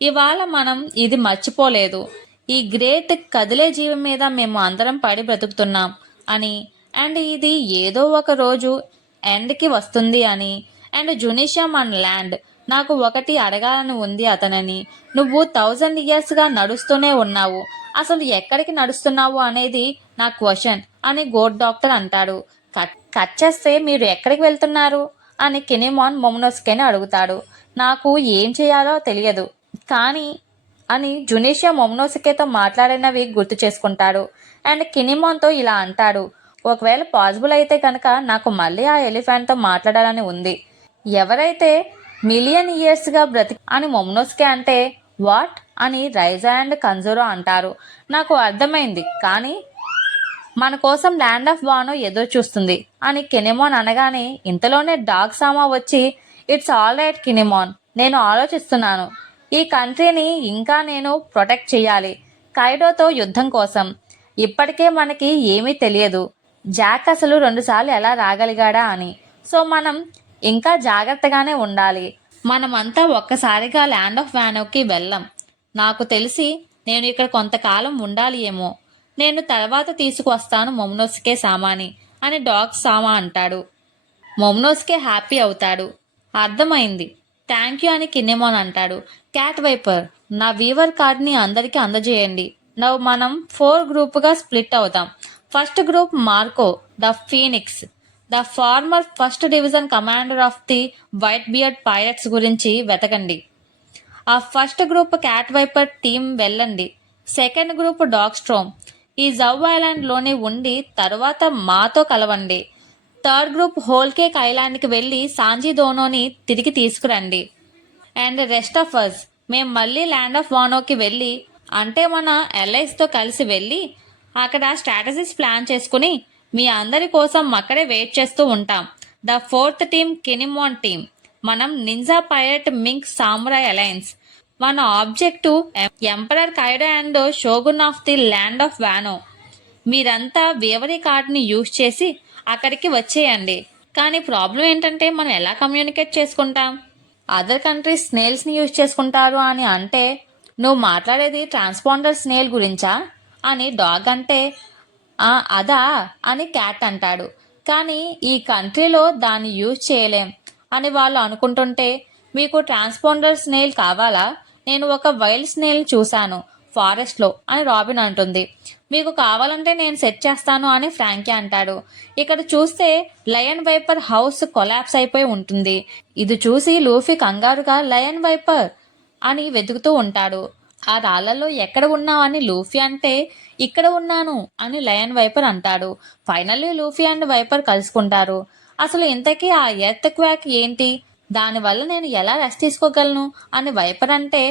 ఇవాళ మనం ఇది మర్చిపోలేదు, ఈ గ్రేట్ కదిలే జీవం మీద మేము అందరం పడి బ్రతుకుతున్నాం అని, అండ్ ఇది ఏదో ఒక రోజు ఎండ్కి వస్తుంది అని, అండ్ జునీషియా మన ల్యాండ్, నాకు ఒకటి అడగాలని ఉంది అతనని, నువ్వు 1000 yearsగా నడుస్తూనే ఉన్నావు, అసలు ఎక్కడికి నడుస్తున్నావు అనేది నా క్వశ్చన్ అని గోడ్ డాక్టర్ అంటాడు. కట్ చేస్తే మీరు ఎక్కడికి వెళ్తున్నారు అని కినిమాన్ మొమోనోసుకేని అడుగుతాడు. నాకు ఏం చేయాలో తెలియదు కానీ అని జునీషియా మొమోనోసుకేతో మాట్లాడినవి గుర్తు చేసుకుంటాడు. అండ్ కినిమాన్తో ఇలా అంటాడు, ఒకవేళ పాసిబుల్ అయితే కనుక నాకు మళ్ళీ ఆ ఎలిఫెంట్తో మాట్లాడాలని ఉంది, ఎవరైతే మిలియన్ ఇయర్స్గా అని మొమోనోసుకే అంటే వాట్ అని రైజా అండ్ కన్జోరో అంటారు. నాకు అర్థమైంది, కానీ మన కోసం ల్యాండ్ ఆఫ్ వానో ఎదురు చూస్తుంది అని కినిమాన్ అనగానే ఇంతలోనే డాగ్ సామా వచ్చి, ఇట్స్ ఆల్ రైట్ కినిమాన్, నేను ఆలోచిస్తున్నాను, ఈ కంట్రీని ఇంకా నేను ప్రొటెక్ట్ చేయాలి కైడోతో యుద్ధం కోసం, ఇప్పటికే మనకి ఏమీ తెలియదు జాక్ అసలు 2 సార్లు ఎలా రాగలిగాడా అని, సో మనం ఇంకా జాగ్రత్తగానే ఉండాలి, మనమంతా ఒక్కసారిగా ల్యాండ్ ఆఫ్ వానోకి వెళ్ళం, నాకు తెలిసి నేను ఇక్కడ కొంతకాలం ఉండాలి ఏమో, నేను తర్వాత తీసుకువస్తాను మొమోనోసుకే సామాని అని డాగ్ సామా అంటాడు. మొమోనోసుకే హ్యాపీ అవుతాడు, అర్థమైంది, థ్యాంక్ యూ అని కిన్నెమోన్ అంటాడు. క్యాట్ వైపర్, నా వీవర్ కార్డ్ని అందరికీ అందజేయండి, నవ్వు మనం 4 గ్రూప్గా స్ప్లిట్ అవుతాం. First group Marco the Phoenix, the former first division commander of the Whitebeard pirates గురించి వెతకండి. ఆ first group Cat Viper team వెళ్ళండి. సెకండ్ గ్రూప్ డాగ్ స్ట్రోమ్ ఈ జవ్ ఐలాండ్లోనే ఉండి తర్వాత మాతో కలవండి. థర్డ్ గ్రూప్ హోల్ కేక్ ఐలాండ్కి వెళ్ళి సాంజీ దోనోని తిరిగి తీసుకురండి. అండ్ రెస్ట్ ఆఫ్ అస్ మేము మళ్ళీ ల్యాండ్ ఆఫ్ వానోకి వెళ్ళి అంటే మన ఎల్ఐస్తో కలిసి వెళ్ళి అక్కడ స్ట్రాటజీస్ ప్లాన్ చేసుకుని మీ అందరి కోసం అక్కడే వెయిట్ చేస్తూ ఉంటాం. The fourth team Kinemon team, మనం ninja pirate mink samurai alliance, మన objective emperor Kaido and shogun of the land of Wano. మీరంతా వేవరీ కార్డ్ని యూజ్ చేసి అక్కడికి వచ్చేయండి. కానీ ప్రాబ్లం ఏంటంటే మనం ఎలా కమ్యూనికేట్ చేసుకుంటాం, అదర్ కంట్రీస్ స్నేల్స్ని యూజ్ చేసుకుంటారు అని అంటే నువ్వు మాట్లాడేది ట్రాన్స్పాండర్ స్నేల్ గురించా అని డాగ్ అంటే అదా అని క్యాట్ అంటాడు. కానీ ఈ కంట్రీలో దాన్ని యూజ్ చేయలేం అని వాళ్ళు అనుకుంటుంటే మీకు ట్రాన్స్పాండర్ స్నేల్ కావాలా, నేను ఒక వైల్డ్ స్నేల్ చూశాను, ఫారెస్ట్లో అని రాబిన్ అంటుంది. మీకు కావాలంటే నేను సెట్ చేస్తాను అని ఫ్రాంకీ అంటాడు. ఇక్కడ చూస్తే లయన్ వైపర్ హౌస్ కొలాప్స్ అయిపోయి ఉంటుంది. ఇది చూసి లూఫీ కంగారుగా లయన్ వైపర్ అని వెతుకుతూ ఉంటాడు. ఆ రాళ్లలో ఎక్కడ ఉన్నావు అని లూఫీ అంటే ఇక్కడ ఉన్నాను అని లయన్ వైపర్ అంటాడు. ఫైనల్లీ లూఫీ అండ్ వైపర్ కలుసుకుంటారు. అసలు ఇంతకీ ఆ ఎర్త్ క్వాక్ ఏంటి, దానివల్ల నేను ఎలా రెస్ట్ తీసుకోగలను అని వైపర్ అంటే,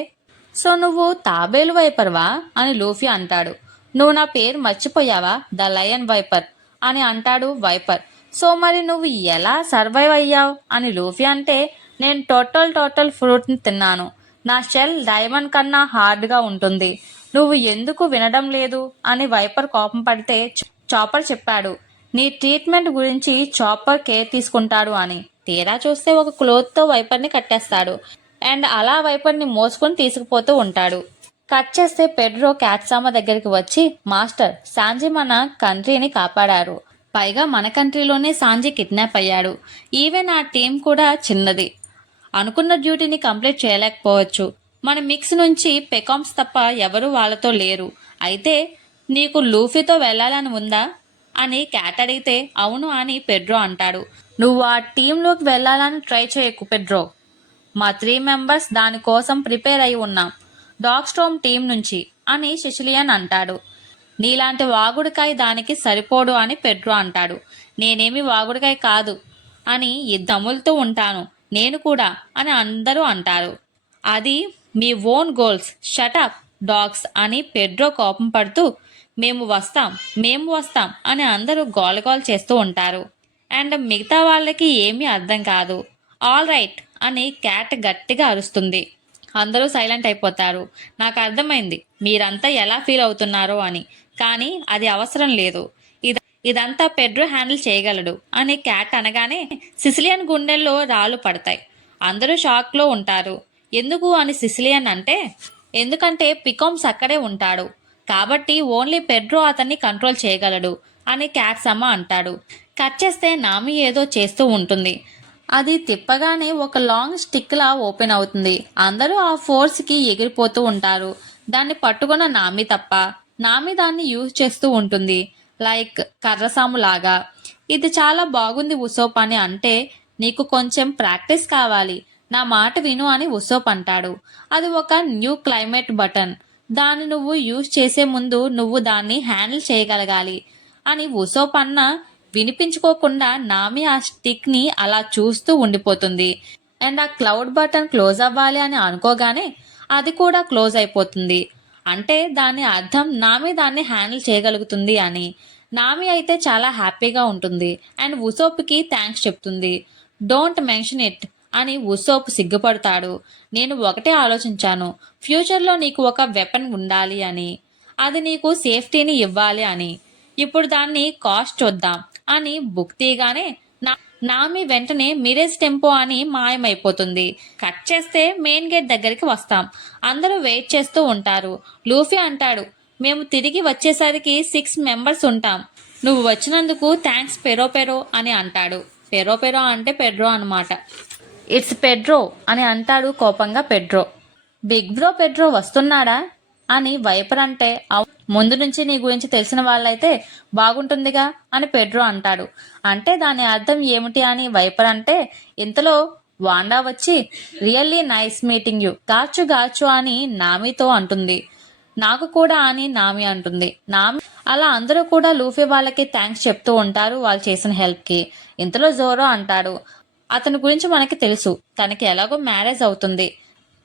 సో నువ్వు తాబేలు వైపర్వా అని లూఫీ అంటాడు. నువ్వు నా పేరు మర్చిపోయావా, ద లయన్ వైపర్ అని అంటాడు వైపర్. సో మరి నువ్వు ఎలా సర్వైవ్ అయ్యావు అని లూఫీ అంటే, నేను టోటల్ ఫ్రూట్ని తిన్నాను. నా షెల్ డైమండ్ కన్నా హార్డ్గా ఉంటుంది. నువ్వు ఎందుకు వినడం లేదు అని వైపర్ కోపం పడితే చాపర్ చెప్పాడు, నీ ట్రీట్మెంట్ గురించి చాపర్ కేర్ తీసుకుంటాడు అని. తీరా చూస్తే ఒక క్లోత్తో వైపర్ని కట్టేస్తాడు అండ్ అలా వైపర్ని మోసుకొని తీసుకుపోతూ ఉంటాడు. కట్ చేస్తే పెడ్రో క్యాట్సామా దగ్గరికి వచ్చి, మాస్టర్, సాంజీ మన కంట్రీని కాపాడారు. పైగా మన కంట్రీలోనే సాంజీ కిడ్నాప్ అయ్యాడు. ఈవెన్ ఆ టీం కూడా చిన్నది. అనుకున్న డ్యూటీని కంప్లీట్ చేయలేకపోవచ్చు. మన మిక్స్ నుంచి పెకామ్స్ తప్ప ఎవరూ వాళ్ళతో లేరు. అయితే నీకు లూఫీతో వెళ్ళాలని ఉందా అని క్యాట్ అడిగితే అవును అని పెడ్రో అంటాడు. నువ్వు ఆ టీంలోకి వెళ్ళాలని ట్రై చేయకు పెడ్రో. మా 3 మెంబర్స్ దానికోసం ప్రిపేర్ అయి ఉన్నాం డాగ్ స్ట్రోమ్ టీం నుంచి అని సిసిలియన్ అంటాడు. నీలాంటి వాగుడికాయ దానికి సరిపోడు అని పెడ్రో అంటాడు. నేనేమి వాగుడికాయ కాదు అని దమ్ములుతూ ఉంటాను, నేను కూడా అని అందరూ అంటారు. అది మీ ఓన్ గోల్స్, షటప్ డాగ్స్ అని పెడ్రో కోపం పడుతూ, మేము వస్తాం అని అందరూ గోలగోల చేస్తూ ఉంటారు. అండ్ మిగతా వాళ్ళకి ఏమీ అర్థం కాదు. ఆల్ రైట్ అని క్యాట్ గట్టిగా అరుస్తుంది. అందరూ సైలెంట్ అయిపోతారు. నాకు అర్థమైంది మీరంతా ఎలా ఫీల్ అవుతున్నారో అని, కానీ అది అవసరం లేదు. ఇదంతా పెడ్రో హ్యాండిల్ చేయగలడు అని క్యాట్ అనగానే సిసిలియన్ గుండెల్లో రాళ్ళు పడతాయి. అందరూ షాక్లో ఉంటారు. ఎందుకు అని సిసిలియన్ అంటే, ఎందుకంటే పికామ్స్ అక్కడే ఉంటాడు కాబట్టి ఓన్లీ పెడ్రో అతన్ని కంట్రోల్ చేయగలడు అని క్యాట్సామా అంటాడు. కట్ చేస్తే నామి ఏదో చేస్తూ ఉంటుంది. అది తిప్పగానే ఒక లాంగ్ స్టిక్లా ఓపెన్ అవుతుంది. అందరూ ఆ ఫోర్స్కి ఎగిరిపోతూ ఉంటారు. దాన్ని పట్టుకున్న నామి తప్ప. నామి దాన్ని యూజ్ చేస్తూ ఉంటుంది లైక్ కర్రసాము లాగా. ఇది చాలా బాగుంది ఉసోప్ అని అంటే, నీకు కొంచెం ప్రాక్టీస్ కావాలి, నా మాట విను అని ఉసోప్ అంటాడు. అది ఒక న్యూ క్లైమేట్ బటన్. దాన్ని నువ్వు యూజ్ చేసే ముందు నువ్వు దాన్ని హ్యాండిల్ చేయగలగాలి అని ఉసోప్ అన్న వినిపించుకోకుండా నామి ఆ స్టిక్ ని అలా చూస్తూ ఉండిపోతుంది. అండ్ ఆ క్లౌడ్ బటన్ క్లోజ్ అవ్వాలి అని అనుకోగానే అది కూడా క్లోజ్ అయిపోతుంది. అంటే దాని అర్థం నామి దాన్ని హ్యాండిల్ చేయగలుగుతుంది అని. నామి అయితే చాలా హ్యాపీగా ఉంటుంది అండ్ ఉసోప్కి థ్యాంక్స్ చెప్తుంది. డోంట్ మెన్షన్ ఇట్ అని ఉసోప్ సిగ్గుపడతాడు. నేను ఒకటే ఆలోచించాను, ఫ్యూచర్లో నీకు ఒక వెపన్ ఉండాలి అని, అది నీకు సేఫ్టీని ఇవ్వాలి అని. ఇప్పుడు దాన్ని కాస్ట్ చూద్దాం అని బుక్ తీయగానే నామి వెంటనే మిరేజ్ టెంపో అని మాయమైపోతుంది. కట్ చేస్తే మెయిన్ గేట్ దగ్గరికి వస్తాం. అందరూ వెయిట్ చేస్తూ ఉంటారు. లూఫీ అంటాడు, మేము తిరిగి వచ్చేసరికి 6 మెంబర్స్ ఉంటాం. నువ్వు వచ్చినందుకు థ్యాంక్స్ పెరో అని అంటాడు. పెరో అంటే పెడ్రో అనమాట. ఇట్స్ పెడ్రో అని అంటాడు కోపంగా పెడ్రో. బిగ్ బ్రో పెడ్రో వస్తున్నాడా అని వైపర్ అంటే, ముందు నుంచి నీ గురించి తెలిసిన వాళ్ళైతే బాగుంటుందిగా అని పెడ్రో అంటాడు. అంటే దాని అర్థం ఏమిటి అని వైపర్ అంటే, ఇంతలో వాండా వచ్చి రియల్లీ నైస్ మీటింగ్ యూ గాచు అని నామితో అంటుంది. నాకు కూడా అని నామి అంటుంది. నామి అలా అందరూ కూడా లూఫీ వాళ్ళకి థ్యాంక్స్ చెప్తూ ఉంటారు వాళ్ళు చేసిన హెల్ప్కి. ఇంతలో జోరో అంటాడు, అతని గురించి మనకి తెలుసు, తనకి ఎలాగో మ్యారేజ్ అవుతుంది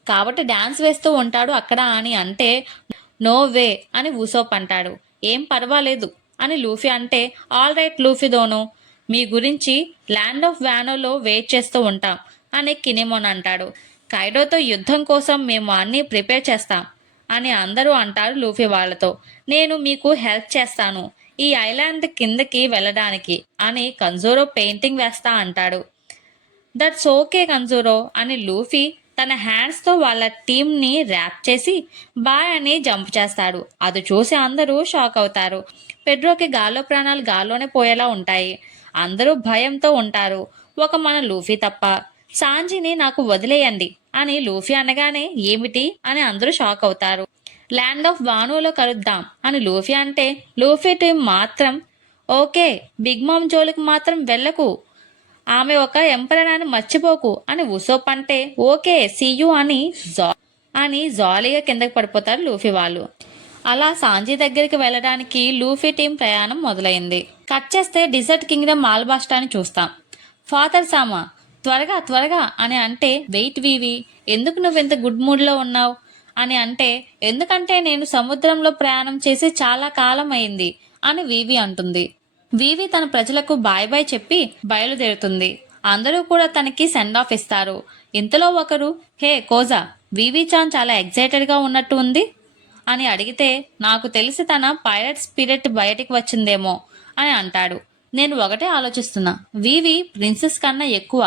కాబట్టి డాన్స్ వేస్తూ ఉంటాడు అక్కడ అని అంటే, నో వే అని ఉసోప్ అంటాడు. ఏం పర్వాలేదు అని లూఫీ అంటే, ఆల్ రైట్ లూఫీ దోను, మీ గురించి ల్యాండ్ ఆఫ్ వానోలో వెయిట్ చేస్తూ ఉంటాం అని కినిమోన్ అంటాడు. కైడోతో యుద్ధం కోసం మేము అన్నీ ప్రిపేర్ చేస్తాం అని అందరూ అంటారు లూఫీ వాళ్ళతో. నేను మీకు హెల్ప్ చేస్తాను ఈ ఐలాండ్ కిందకి వెళ్ళడానికి అని కంజోరో పెయింటింగ్ వేస్తా అంటాడు. దట్స్ ఓకే కంజోరో అని లూఫీ తన హ్యాండ్స్తో వాళ్ళ టీంని ర్యాప్ చేసి బాయ్ అని జంప్ చేస్తాడు. అది చూసి అందరూ షాక్ అవుతారు. పెడ్రోకి గాల్లో ప్రాణాలు గాల్లోనే పోయేలా ఉంటాయి. అందరూ భయంతో ఉంటారు, ఒక మన లూఫీ తప్ప. సాంజీని నాకు వదిలేయండి అని లూఫీ అనగానే ఏమిటి అని అందరూ షాక్ అవుతారు. ల్యాండ్ ఆఫ్ వానులో కలుద్దాం అని లూఫీ అంటే లూఫీ టీం మాత్రం ఓకే, బిగ్ మామ్ జోలికి మాత్రం వెళ్ళకు, ఆమె ఒక ఎంపరర్ అని మర్చిపోకు అని ఉసోప్ అంటే ఓకే సీయూ అని జాలీగా కిందకి పడిపోతారు లూఫీ వాళ్ళు. అలా సాంజీ దగ్గరికి వెళ్ళడానికి లూఫీ టీం ప్రయాణం మొదలైంది. కట్ చేస్తే డిజర్ట్ కింగ్డమ్ ఆల్బాస్టాని చూస్తాం. ఫాదర్ సామా త్వరగా త్వరగా అని అంటే వెయిట్ వీవి, ఎందుకు నువ్వెంత గుడ్ మూడ్లో ఉన్నావు అని అంటే ఎందుకంటే నేను సముద్రంలో ప్రయాణం చేసి చాలా కాలం అయింది అని వీవి అంటుంది. వీవి తన ప్రజలకు బాయ్ బాయ్ చెప్పి బయలుదేరుతుంది. అందరూ కూడా తనకి సెండ్ ఆఫ్ ఇస్తారు. ఇంతలో ఒకరు హే కోజా, వీవి చాన్ చాలా ఎగ్జైటెడ్గా ఉన్నట్టు ఉంది అని అడిగితే నాకు తెలిసి తన పైరట్ స్పిరిట్ బయటికి వచ్చిందేమో అని అంటాడు. నేను ఒకటే ఆలోచిస్తున్నా, వీవి ప్రిన్సెస్ కన్నా ఎక్కువ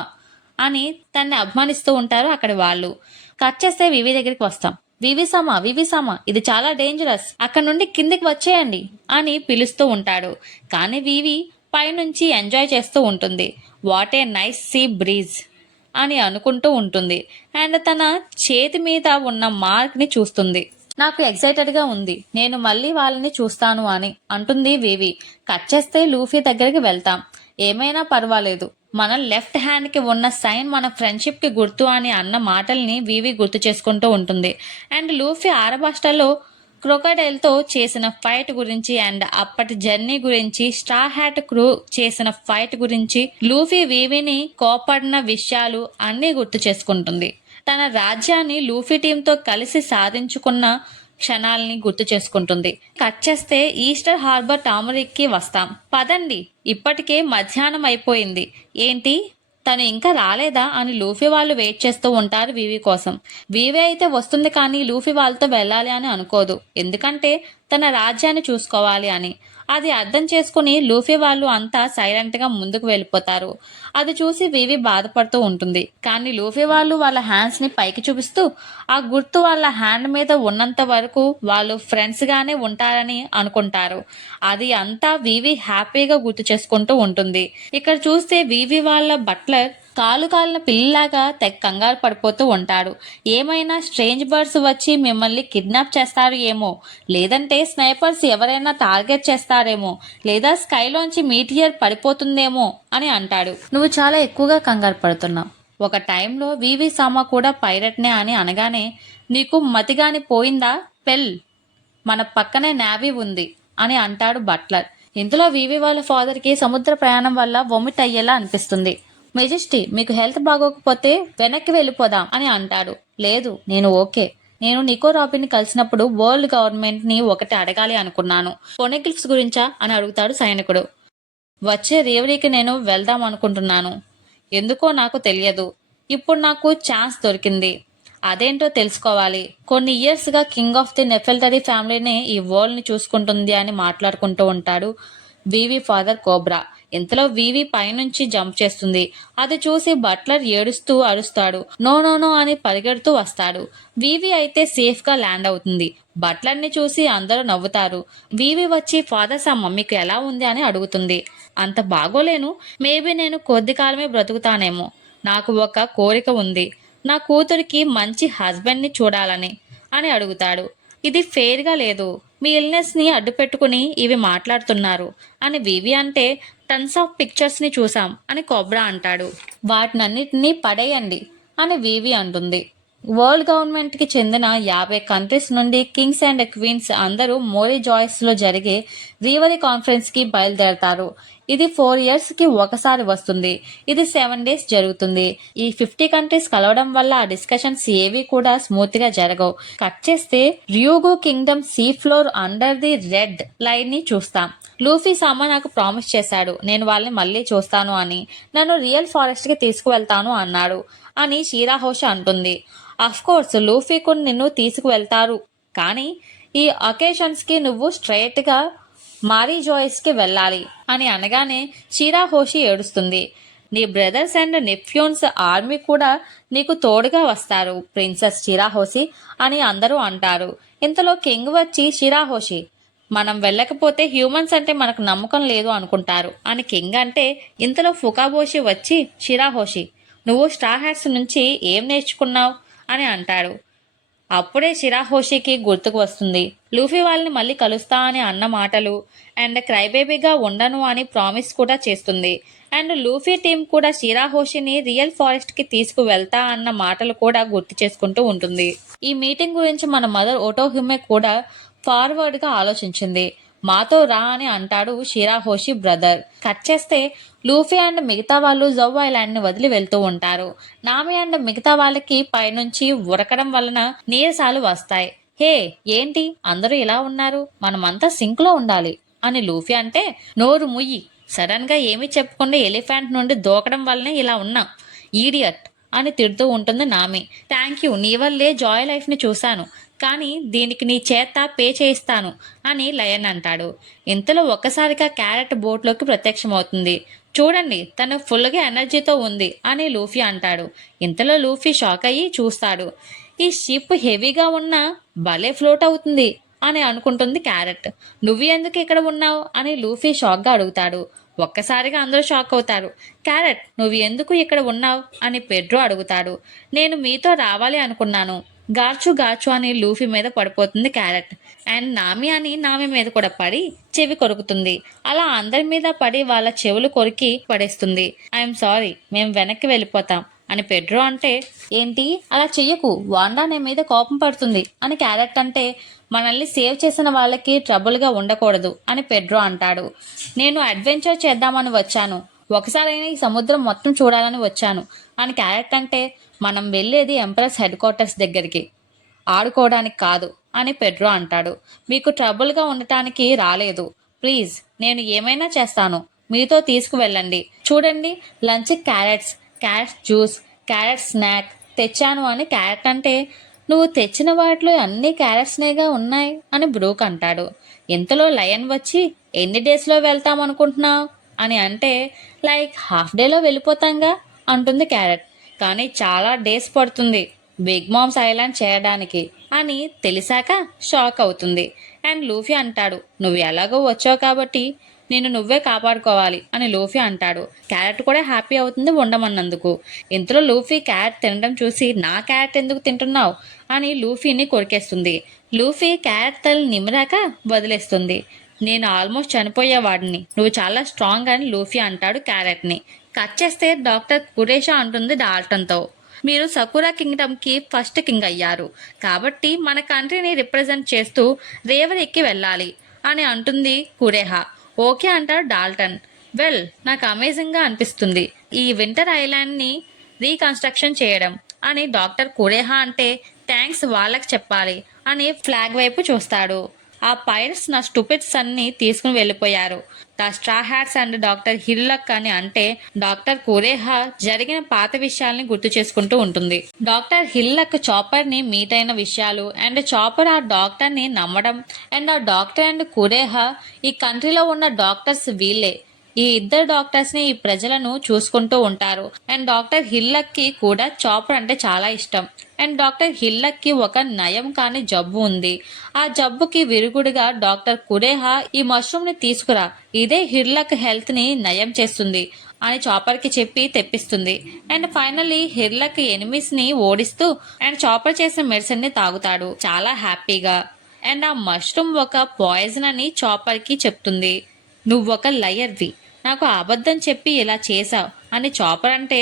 అని తన్ని అభిమానిస్తూ ఉంటారు అక్కడి వాళ్ళు. కట్ చేస్తే వివి దగ్గరికి వస్తాం. వివిసామా ఇది చాలా డేంజరస్, అక్కడ నుండి కిందికి వచ్చేయండి అని పిలుస్తూ ఉంటాడు. కానీ వివి పైనుంచి ఎంజాయ్ చేస్తూ ఉంటుంది. What a nice see breeze అని అనుకుంటూ ఉంటుంది. అండ్ తన చేతి మీద ఉన్న మార్క్ ని చూస్తుంది. నాకు ఎక్సైటెడ్గా ఉంది, నేను మళ్ళీ వాళ్ళని చూస్తాను అని అంటుంది వివి. కట్ చేస్తే లూఫీ దగ్గరికి వెళ్తాం. ఏమైనా పర్వాలేదు, మన లెఫ్ట్ హ్యాండ్కి ఉన్న సైన్ మన ఫ్రెండ్షిప్కి గుర్తు అని అన్న మాటల్ని వివి గుర్తు చేసుకుంటూ ఉంటుంది. అండ్ లూఫీ ఆరబాస్టాలో క్రొకడైల్తో చేసిన ఫైట్ గురించి అండ్ అప్పటి జర్నీ గురించి, స్ట్రా హ్యాట్ క్రూ చేసిన ఫైట్ గురించి, లూఫీ వివిని కోపడిన విషయాలు అన్నీ గుర్తు చేసుకుంటుంది. తన రాజ్యాన్ని లూఫీ టీంతో కలిసి సాధించుకున్న క్షణాలని గుర్తు చేసుకుంటుంది. కట్ చేస్తే ఈస్టర్ హార్బర్ టామరిక్కి వస్తాం. పదండి, ఇప్పటికే మధ్యాహ్నం అయిపోయింది. ఏంటి, తను ఇంకా రాలేదా అని లూఫీ వాళ్ళు వెయిట్ చేస్తూ ఉంటారు వివి కోసం. వివి అయితే వస్తుంది కానీ లూఫీ వాళ్ళతో వెళ్ళాలి అని అనుకోదు, ఎందుకంటే తన రాజ్యాన్ని చూసుకోవాలి అని. అది అర్థం చేసుకుని లూఫీ వాళ్ళు అంతా సైలెంట్ గా ముందుకు వెళ్ళిపోతారు. అది చూసి వివి బాధపడుతూ ఉంటుంది. కానీ లూఫీ వాళ్ళు వాళ్ళ హ్యాండ్స్ ని పైకి చూపిస్తూ ఆ గుర్తు వాళ్ళ హ్యాండ్ మీద ఉన్నంత వరకు వాళ్ళు ఫ్రెండ్స్ గానే ఉంటారని అనుకుంటారు. అది అంతా వివి హ్యాపీగా గుర్తు చేసుకుంటూ ఉంటుంది. ఇక్కడ చూస్తే వివి వాళ్ళ బట్లర్ కాలు కాలిన పిల్లిలాగా తెగ కంగారు పడిపోతూ ఉంటాడు. ఏమైనా స్ట్రేంజ్ బర్డ్స్ వచ్చి మిమ్మల్ని కిడ్నాప్ చేస్తారు ఏమో, లేదంటే స్నైపర్స్ ఎవరైనా టార్గెట్ చేస్తారేమో, లేదా స్కైలోంచి మీటియర్ పడిపోతుందేమో అని అంటాడు. నువ్వు చాలా ఎక్కువగా కంగారు పడుతున్నావు. ఒక టైంలో వివి సామా కూడా పైరట్నే అని అనగానే నీకు మతిగాని పోయిందా పెల్, మన పక్కనే నేవీ ఉంది అని అంటాడు బట్లర్. ఇందులో వివి వాళ్ళ ఫాదర్కి సముద్ర ప్రయాణం వల్ల వొమిట్ అయ్యేలా అనిపిస్తుంది. మెజెస్టీ, మీకు హెల్త్ బాగోకపోతే వెనక్కి వెళ్ళిపోదాం అని అంటాడు. లేదు, నేను ఓకే. నేను నికో రాబిన్ కలిసినప్పుడు వరల్డ్ గవర్నమెంట్ ని ఒకటి అడగాలి అనుకున్నాను. పొనెగిల్ఫ్స్ గురించా అని అడుగుతాడు సైనికుడు. వచ్చే రేవరీకి నేను వెళ్దాం అనుకుంటున్నాను. ఎందుకో నాకు తెలియదు. ఇప్పుడు నాకు ఛాన్స్ దొరికింది. అదేంటో తెలుసుకోవాలి. కొన్ని ఇయర్స్ గా కింగ్ ఆఫ్ ది నెఫెల్టరీ ఫ్యామిలీనే ఈ వరల్డ్ ని చూసుకుంటుంది అని మాట్లాడుకుంటూ ఉంటాడు వివి ఫాదర్ కోబ్రా. ఇంతలో వివి పైనుంచి జంప్ చేస్తుంది. అది చూసి బట్లర్ ఏడుస్తూ అరుస్తాడు. నో నో నో అని పరిగెడుతూ వస్తాడు. వివి అయితే సేఫ్ గా ల్యాండ్ అవుతుంది. బట్లర్ ని చూసి అందరూ నవ్వుతారు. వివి వచ్చి ఫాదర్ సా మమ్మీకి ఎలా ఉంది అని అడుగుతుంది. అంత బాగోలేను, మేబీ నేను కొద్ది కాలమే బ్రతుకుతానేమో. నాకు ఒక కోరిక ఉంది, నా కూతురికి మంచి హస్బెండ్ ని చూడాలని అని అడుగుతాడు. ఇది ఫెయిర్ గా లేదు, మీ ఇల్నెస్ ని అడ్డు పెట్టుకుని ఇవి మాట్లాడుతున్నారు అని వివి అంటే టన్స్ ఆఫ్ పిక్చర్స్ ని చూసాం అని కోబ్రా అంటాడు. వాటినన్నిటినీ పడేయండి అని వివి అంటుంది. వరల్డ్ గవర్నమెంట్ కి చెందిన 50 కంట్రీస్ నుండి కింగ్స్ అండ్ క్వీన్స్ అందరూ మోరీ జాయిస్ లో జరిగే రీవరీ కాన్ఫరెన్స్ కి బయలుదేరతారు. ఇది 4 years కి ఒకసారి వస్తుంది. ఇది 7 days జరుగుతుంది. ఈ 50 కంట్రీస్ కలవడం వల్ల ఆ డిస్కషన్స్ ఏవి కూడా స్మూత్ గా జరగవు. కట్ చేస్తే Ryugu kingdom sea floor under the red line ని చూస్తాం. లూఫీ సామా నాకు ప్రామిస్ చేశాడు, నేను వాళ్ళని మళ్ళీ చూస్తాను అని, నన్ను రియల్ ఫారెస్ట్ కి తీసుకువెళ్తాను అన్నాడు అని షీరాహోష అంటుంది. అఫ్ కోర్స్ లూఫీకు నిన్ను తీసుకువెళ్తారు, కానీ ఈ అకేషన్స్ కి నువ్వు స్ట్రైట్ గా మారీ జాయిస్ కి వెళ్ళాలి అని అనగానే షీరాహోషి ఏడుస్తుంది. నీ బ్రదర్స్ అండ్ నెఫ్యూన్స్ ఆర్మీ కూడా నీకు తోడుగా వస్తారు ప్రిన్సెస్ షిరాహోషి అని అందరూ అంటారు. ఇంతలో కింగ్ వచ్చి షిరాహోషి, మనం వెళ్ళకపోతే హ్యూమన్స్ అంటే మనకు నమ్మకం లేదు అనుకుంటారు అని కింగ్ అంటే, ఇంతలో ఫుకాబోషి వచ్చి షిరాహోషి, నువ్వు స్ట్రా హ్యాట్స్ నుంచి ఏం నేర్చుకున్నావు అని అంటాడు. అప్పుడే షిరాహోషికి గుర్తుకు వస్తుంది లూఫీ వాళ్ళని మళ్ళీ కలుస్తా అని అన్న మాటలు అండ్ క్రైబేబీగా ఉండను అని ప్రామిస్ కూడా చేస్తుంది. అండ్ లూఫీ టీం కూడా షిరాహోషిని రియల్ ఫారెస్ట్ కి తీసుకువెళ్తా అన్న మాటలు కూడా గుర్తు చేసుకుంటూ ఉంటుంది. ఈ మీటింగ్ గురించి మన మదర్ ఓటోహిమే కూడా ఫార్వర్డ్ గా ఆలోచించింది. మాతో రా అని అంటాడు షిరాహోషి బ్రదర్. కట్ చేస్తే లూఫీ అండ్ మిగతా వాళ్ళు జౌ ఐలాండ్ ని వదిలి వెళ్తూ ఉంటారు. నామి అండ్ మిగతా వాళ్ళకి పైనుంచి ఉరకడం వలన నీరసాలు వస్తాయి. హే ఏంటి అందరూ ఇలా ఉన్నారు, మనమంతా సింక్ లో ఉండాలి అని లూఫీ అంటే, నోరు ముయ్యి, సడన్ గా ఏమీ చెప్పకుండా ఎలిఫెంట్ నుండి దూకడం వల్లనే ఇలా ఉన్నాం, ఈడియట్ అని తిడుతూ ఉంటుంది నామి. థ్యాంక్ యూ, నీ వల్లే జాయ్ లైఫ్ ని చూశాను, కానీ దీనికి నీ చేత పే చేయిస్తాను అని లయన్ అంటాడు. ఇంతలో ఒక్కసారిగా క్యారెట్ బోట్లోకి ప్రత్యక్షమవుతుంది. చూడండి తను ఫుల్గా ఎనర్జీతో ఉంది అని లూఫీ అంటాడు. ఇంతలో లూఫీ షాక్ అయ్యి చూస్తాడు. ఈ షిప్ హెవీగా ఉన్నా భలే ఫ్లోట్ అవుతుంది అని అనుకుంటుంది క్యారెట్. నువ్వు ఎందుకు ఇక్కడ ఉన్నావు అని లూఫీ షాక్గా అడుగుతాడు. ఒక్కసారిగా అందరూ షాక్ అవుతారు. క్యారెట్ నువ్వు ఎందుకు ఇక్కడ ఉన్నావు అని పెడ్రో అడుగుతాడు. నేను మీతో రావాలి అనుకున్నాను. గార్చు గార్చు అని లూఫీ మీద పడిపోతుంది క్యారెట్. అండ్ నామి అని నామి మీద కూడా పడి చెవి కొరుకుతుంది. అలా అందరి మీద పడి వాళ్ళ చెవులు కొరికి పడేస్తుంది. ఐఎమ్ సారీ, మేము వెనక్కి వెళ్ళిపోతాం అని పెడ్రో అంటే, ఏంటి అలా చెయ్యకు, వాండా నీ మీద కోపం పడుతుంది అని క్యారెట్ అంటే, మనల్ని సేవ్ చేసిన వాళ్ళకి ట్రబుల్గా ఉండకూడదు అని పెడ్రో అంటాడు. నేను అడ్వెంచర్ చేద్దామని వచ్చాను, ఒకసారైనా ఈ సముద్రం మొత్తం చూడాలని వచ్చాను అని క్యారెట్ అంటే, మనం వెళ్ళేది ఎంప్రెస్ హెడ్ క్వార్టర్స్ దగ్గరికి, ఆడుకోవడానికి కాదు అని పెడ్రో అంటాడు. మీకు ట్రబుల్గా ఉండటానికి రాలేదు, ప్లీజ్ నేను ఏమైనా చేస్తాను, మీతో తీసుకువెళ్ళండి. చూడండి lunch carrot juice, carrot snack తెచ్చాను అని క్యారెట్ అంటే, నువ్వు తెచ్చిన వాటిలో అన్ని క్యారెట్స్నేగా ఉన్నాయి అని బ్రూక్ అంటాడు. ఇంతలో లయన్ వచ్చి, ఎన్ని డేస్లో వెళ్తాం అనుకుంటున్నావు అని అంటే, లైక్ హాఫ్ డేలో వెళ్ళిపోతాంగా అంటుంది క్యారెట్. కానీ చాలా డేస్ పడుతుంది బిగ్ మామ్స్ ఐలాండ్ చేయడానికి అని తెలిసాక షాక్ అవుతుంది. అండ్ లూఫీ అంటాడు, నువ్వు ఎలాగో వచ్చావు కాబట్టి నేను నువ్వే కాపాడుకోవాలి అని లూఫీ అంటాడు. క్యారెట్ కూడా హ్యాపీ అవుతుంది ఉండమన్నందుకు. ఇంతలో లూఫీ క్యారెట్ తినడం చూసి, నా క్యారెట్ ఎందుకు తింటున్నావు అని లూఫీని కొరికేస్తుంది. లూఫీ క్యారెట్ తల నిమిరాక వదిలేస్తుంది. నేను ఆల్మోస్ట్ చనిపోయేవాడిని, నువ్వు చాలా స్ట్రాంగ్ అని లూఫీ అంటాడు క్యారెట్ని. కట్ చేస్తే డాక్టర్ కురేషా అంటుంది డాల్టన్తో, మీరు సకురా కింగ్డమ్కి ఫస్ట్ కింగ్ అయ్యారు కాబట్టి మన కంట్రీని రిప్రజెంట్ చేస్తూ రేవరికి వెళ్ళాలి అని అంటుంది కురేహా. ఓకే అంటాడు డాల్టన్. వెల్, నాకు అమేజింగ్గా అనిపిస్తుంది ఈ వింటర్ ఐలాండ్ని రీకన్స్ట్రక్షన్ చేయడం అని డాక్టర్ కురేహా అంటే, థ్యాంక్స్ వాళ్ళకి చెప్పాలి అని ఫ్లాగ్ వైపు చూస్తాడు. ఆ పైరట్స్ నా స్టూపిడ్స్ అన్ని తీసుకుని వెళ్ళిపోయారు, the straw hats and doctor hillock అని అంటే, డాక్టర్ కురేహా జరిగిన పాత విషయాల్ని గుర్తు చేసుకుంటూ ఉంటుంది. డాక్టర్ హిల్లక్ చాపర్ ని మీట్ అయిన విషయాలు అండ్ చాపర్ ఆ డాక్టర్ ని నమ్మడం అండ్ ఆ డాక్టర్ అండ్ కురేహా ఈ కంట్రీలో ఉన్న డాక్టర్స్ వీళ్ళే, ఈ ఇద్దరు డాక్టర్స్ ని ఈ ప్రజలను చూసుకుంటూ ఉంటారు. అండ్ డాక్టర్ హిల్లక్ కి కూడా చాపర్ అంటే చాలా ఇష్టం. అండ్ డాక్టర్ హిల్లక్ కి ఒక నయం కాని జబ్బు ఉంది. ఆ జబ్బుకి విరుగుడుగా డాక్టర్ కురేహా ఈ మష్రూమ్ ని తీసుకురా, ఇదే హిల్లక్ హెల్త్ ని నయం చేస్తుంది అని చాపర్ కి చెప్పి తెప్పిస్తుంది. అండ్ ఫైనల్లీ హిల్లక్ ఎనిమిస్ ని ఓడిస్తూ అండ్ చాపర్ చేసిన మెడిసిన్ ని తాగుతాడు చాలా హ్యాపీగా. అండ్ ఆ మష్రూమ్ ఒక పాయిజన్ అని చాపర్ కి చెప్తుంది. నువ్వొక లయర్వి, నాకు అబద్ధం చెప్పి ఇలా చేశావు అని చాపర్ అంటే,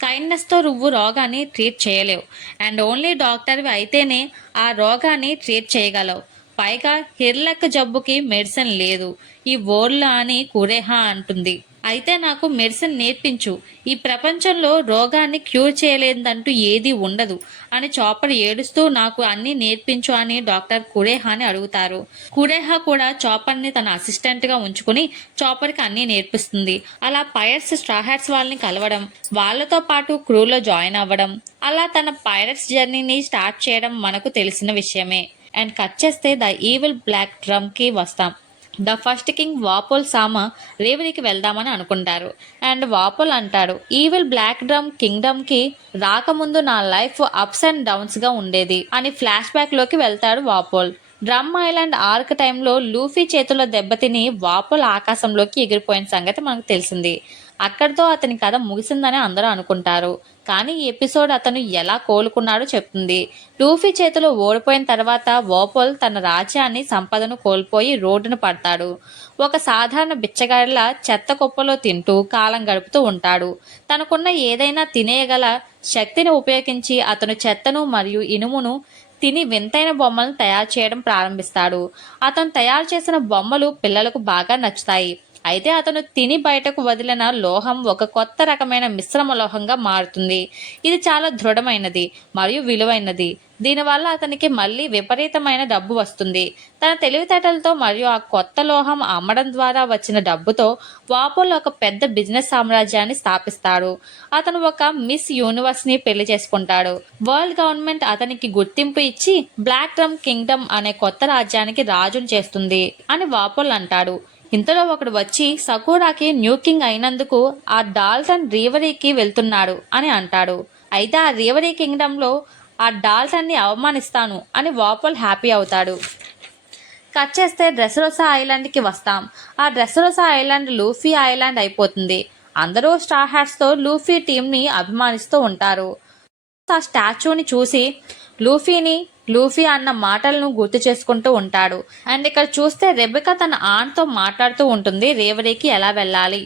కైండ్నెస్తో నువ్వు రోగాన్ని ట్రీట్ చేయలేవు అండ్ ఓన్లీ డాక్టర్వి అయితేనే ఆ రోగాన్ని ట్రీట్ చేయగలవు, పైగా హిర్లక్ జబ్బుకి మెడిసిన్ లేదు ఈ వరల్డ్లో అని కురేహా అంటుంది. అయితే నాకు మెడిసిన్ నేర్పించు, ఈ ప్రపంచంలో రోగాన్ని క్యూర్ చేయలేదంటూ ఏదీ ఉండదు అని చాపర్ ఏడుస్తూ నాకు అన్ని నేర్పించు అని డాక్టర్ కురేహాని అడుగుతారు. కురేహా కూడా చాపర్ని తన అసిస్టెంట్గా ఉంచుకుని చాపర్కి అన్ని నేర్పిస్తుంది. అలా పైరట్స్ స్ట్రా హ్యాట్స్ వాళ్ళని కలవడం, వాళ్ళతో పాటు క్రూలో జాయిన్ అవ్వడం, అలా తన పైరట్స్ జర్నీని స్టార్ట్ చేయడం మనకు తెలిసిన విషయమే. అండ్ కట్ చేస్తే ద ఈవిల్ బ్లాక్ డ్రమ్కి వస్తాం. ద ఫస్ట్ కింగ్ వాపోల్ సామా రేవరికి వెళ్దామని అనుకుంటారు. అండ్ వాపోల్ అంటాడు, ఈవిల్ బ్లాక్ డ్రమ్ కింగ్డమ్కి రాకముందు నా లైఫ్ అప్స్ అండ్ డౌన్స్గా ఉండేది అని ఫ్లాష్ బ్యాక్లోకి వెళ్తాడు వాపోల్. డ్రమ్ ఐలాండ్ ఆర్క్ టైంలో లూఫీ చేతుల్లో దెబ్బతిని వాపోల్ ఆకాశంలోకి ఎగిరిపోయిన సంగతి మనకు తెలిసింది. అక్కడితో అతని కథ ముగిసిందని అందరూ అనుకుంటారు. కానీ ఈ ఎపిసోడ్ అతను ఎలా కోలుకున్నాడో చెప్తుంది. లూఫీ చేతిలో ఓడిపోయిన తర్వాత వోపోల్ తన రాజ్యాన్ని సంపదను కోల్పోయి రోడ్డున పడతాడు. ఒక సాధారణ బిచ్చగాడిలా చెత్త కుప్పలో తింటూ కాలం గడుపుతూ ఉంటాడు. తనకున్న ఏదైనా తినేయగల శక్తిని ఉపయోగించి అతను చెత్తను మరియు ఇనుమును తిని వింతైన బొమ్మలను తయారు చేయడం ప్రారంభిస్తాడు. అతను తయారు చేసిన బొమ్మలు పిల్లలకు బాగా నచ్చుతాయి. అయితే అతను తిని బయటకు వదిలిన లోహం ఒక కొత్త రకమైన మిశ్రమ లోహంగా మారుతుంది. ఇది చాలా దృఢమైనది మరియు విలువైనది. దీనివల్ల అతనికి మళ్ళీ విపరీతమైన డబ్బు వస్తుంది. తన తెలివితేటలతో మరియు ఆ కొత్త లోహం అమ్మడం ద్వారా వచ్చిన డబ్బుతో వాపోల్ ఒక పెద్ద బిజినెస్ సామ్రాజ్యాన్ని స్థాపిస్తాడు. అతను ఒక మిస్ యూనివర్స్ని పెళ్లి చేసుకుంటాడు. వరల్డ్ గవర్నమెంట్ అతనికి గుర్తింపు ఇచ్చి బ్లాక్ డ్రమ్ కింగ్డమ్ అనే కొత్త రాజ్యానికి రాజును చేస్తుంది అని వాపోల్ అంటాడు. ఇంతలో ఒకడు వచ్చి సకూరాకి న్యూ కింగ్ అయినందుకు ఆ డాల్టన్ రీవరీకి వెళ్తున్నాడు అని అంటాడు. అయితే ఆ రీవరీ కింగ్డంలో ఆ డాల్టన్ని అవమానిస్తాను అని వాపోల్ హ్యాపీ అవుతాడు. కట్ చేస్తే డ్రెసరోసా ఐలాండ్కి వస్తాం. ఆ డ్రెసరోసా ఐలాండ్ లూఫీ ఐలాండ్ అయిపోతుంది. అందరూ స్టార్ హ్యాట్స్తో లూఫీ టీంని అభిమానిస్తూ ఉంటారు. ఆ స్టాచ్యూని చూసి లూఫీ అన్న మాటలను గుర్తు చేసుకుంటూ ఉంటాడు. అండ్ ఇక్కడ చూస్తే రెబెకా తన ఆంట్తో మాట్లాడుతూ ఉంటుంది రేవరీకి ఎలా వెళ్ళాలి,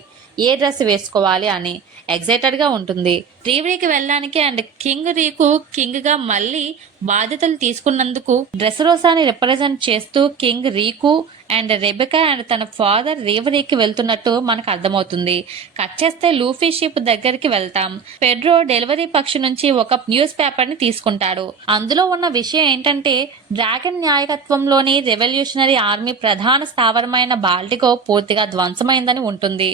ఏ డ్రెస్ వేసుకోవాలి అని ఎగ్జైటెడ్గా ఉంటుంది. రీవరీకి వెళ్ళడానికి అండ్ కింగ్ రీకు కింగ్గా మళ్ళీ బాధ్యతలు తీసుకున్నందుకు డ్రెసరోసాని రిప్రజెంట్ చేస్తూ కింగ్ రీకు అండ్ రెబెకా అండ్ తన ఫాదర్ రీవరీకి వెళ్తున్నట్టు మనకు అర్థమవుతుంది. కట్ చేస్తే లూఫీ షిప్ దగ్గరికి వెళ్తాం. పెడ్రో డెలివరీ పక్షి నుంచి ఒక న్యూస్ పేపర్ని తీసుకుంటాడు. అందులో ఉన్న విషయం ఏంటంటే డ్రాగన్ నాయకత్వంలోని రెవల్యూషనరీ ఆర్మీ ప్రధాన స్థావరమైన బాల్టికో పూర్తిగా ధ్వంసమైందని ఉంటుంది.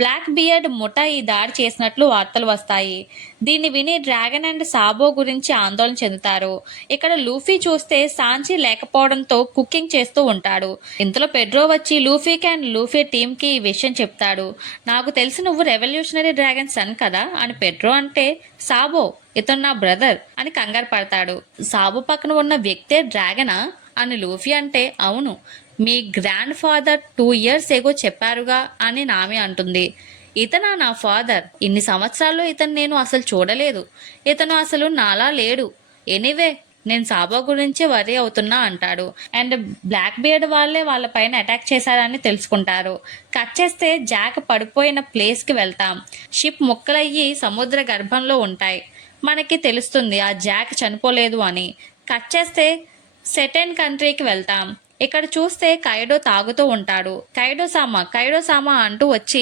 బ్లాక్ బియర్డ్ ముఠా ఈ దాడి చేసినట్లు వార్తలు వస్తాయి. దీన్ని విని డ్రాగన్ అండ్ సాబో గురించి ఆందోళన చెందుతారు. ఇక్కడ లూఫీ చూస్తే సాంచి లేకపోవడంతో కుకింగ్ చేస్తూ ఉంటాడు. ఇంతలో పెడ్రో వచ్చి లూఫీకి అండ్ లూఫీ టీంకి ఈ విషయం చెప్తాడు. నాకు తెలిసి నువ్వు రెవల్యూషనరీ డ్రాగన్ సన్ కదా అని పెడ్రో అంటే, సాబో ఇతను నా బ్రదర్ అని కంగారు పడతాడు. సాబో పక్కన ఉన్న వ్యక్తే డ్రాగనా అని లూఫీ అంటే, అవును, మీ గ్రాండ్ ఫాదర్ 2 years ఎగో చెప్పారుగా అని నామి అంటుంది. ఇతనా నా ఫాదర్? ఇన్ని సంవత్సరాల్లో ఇతను నేను అసలు చూడలేదు. ఇతను అసలు నాలా లేడు. ఎనీవే నేను సాబో గురించి వరీ అవుతున్నా అంటాడు. అండ్ బ్లాక్ బియర్డ్ వాళ్ళే వాళ్ళ పైన అటాక్ చేశారని తెలుసుకుంటారు. కట్ చేస్తే జాక్ పడిపోయిన ప్లేస్కి వెళ్తాం. షిప్ ముక్కలయ్యి సముద్ర గర్భంలో ఉంటాయి. మనకి తెలుస్తుంది ఆ జాక్ చనిపోలేదు అని. కట్ చేస్తే సెటెన్ కంట్రీకి వెళ్తాం. ఇక్కడ చూస్తే కైడో తాగుతూ ఉంటాడు. కైడో సామా అంటూ వచ్చి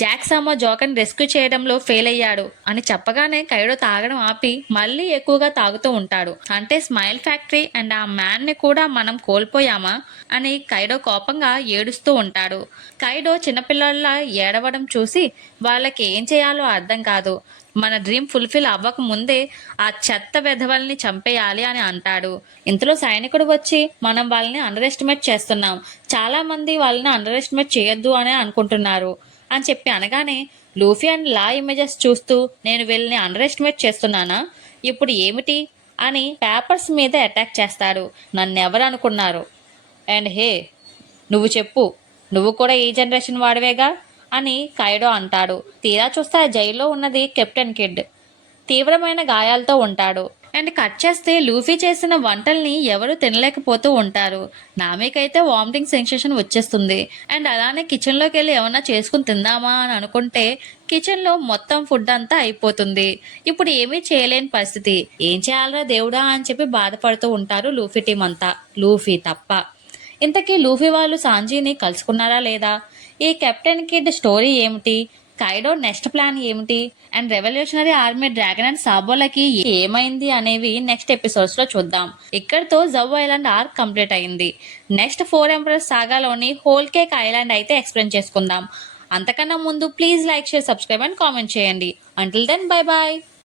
జాక్ సామా జోకన్ రెస్క్యూ చేయడంలో ఫెయిల్ అయ్యాడు అని చెప్పగానే కైడో తాగడం ఆపి మళ్ళీ ఎక్కువగా తాగుతూ ఉంటాడు. అంటే స్మైల్ ఫ్యాక్టరీ అండ్ ఆ మ్యాన్ ని కూడా మనం కోల్పోయామా అని కైడో కోపంగా ఏడుస్తూ ఉంటాడు. కైడో చిన్నపిల్లల్లా ఏడవడం చూసి వాళ్ళకి ఏం చేయాలో అర్థం కాదు. మన డ్రీమ్ ఫుల్ఫిల్ అవ్వక ముందే ఆ చెత్త వెధవల్ని చంపేయాలి అని అంటాడు. ఇంతలో సైనికుడు వచ్చి మనం వాళ్ళని అండర్ ఎస్టిమేట్ చేస్తున్నాం, చాలా మంది వాళ్ళని అండర్ ఎస్టిమేట్ చేయొద్దు అని అనుకుంటున్నారు అని చెప్పి అనగానే లూఫీ అండ్ లా ఇమేజెస్ చూస్తూ నేను వీళ్ళని అండర్ ఎస్టిమేట్ చేస్తున్నానా, ఇప్పుడు ఏమిటి అని పేపర్స్ మీద అటాక్ చేస్తాడు. నన్నెవరు అనుకున్నారు అండ్ హే నువ్వు చెప్పు, నువ్వు కూడా ఈ జనరేషన్ వాడివేగా అని కైడో అంటాడు. తీరా చూస్తే ఆ జైల్లో ఉన్నది కెప్టెన్ కిడ్. తీవ్రమైన గాయాలతో ఉంటాడు. అండ్ కట్ చేస్తే లూఫీ చేసిన వంటల్ని ఎవరు తినలేకపోతూ ఉంటారు. నామీకైతే వామిటింగ్ సెన్సేషన్ వచ్చేస్తుంది. అండ్ అలానే కిచెన్లోకి వెళ్ళి ఏమన్నా చేసుకుని తిందామా అని అనుకుంటే కిచెన్లో మొత్తం ఫుడ్ అంతా అయిపోతుంది. ఇప్పుడు ఏమీ చేయలేని పరిస్థితి. ఏం చేయాలరా దేవుడా అని చెప్పి బాధపడుతూ ఉంటారు లూఫీ టీం అంతా, లూఫీ తప్ప. ఇంతకీ లూఫీ వాళ్ళు సాంజీని కలుసుకున్నారా లేదా? ఈ కెప్టెన్ కిడ్ స్టోరీ ఏమిటి? కైడో నెక్స్ట్ ప్లాన్ ఏమిటి? And revolutionary army Dragon and సాబోలకి ఏమైంది అనేవి నెక్స్ట్ ఎపిసోడ్స్ లో చూద్దాం. ఇక్కడితో జవ్ ఐలాండ్ ఆర్క్ కంప్లీట్ అయింది. నెక్స్ట్ 4 ఎంపరర్స్ సాగాలోని హోల్ కేక్ ఐలాండ్ అయితే ఎక్స్ప్లెయిన్ చేసుకుందాం. అంతకన్నా ముందు please like, share, subscribe and comment చేయండి. Until then bye bye.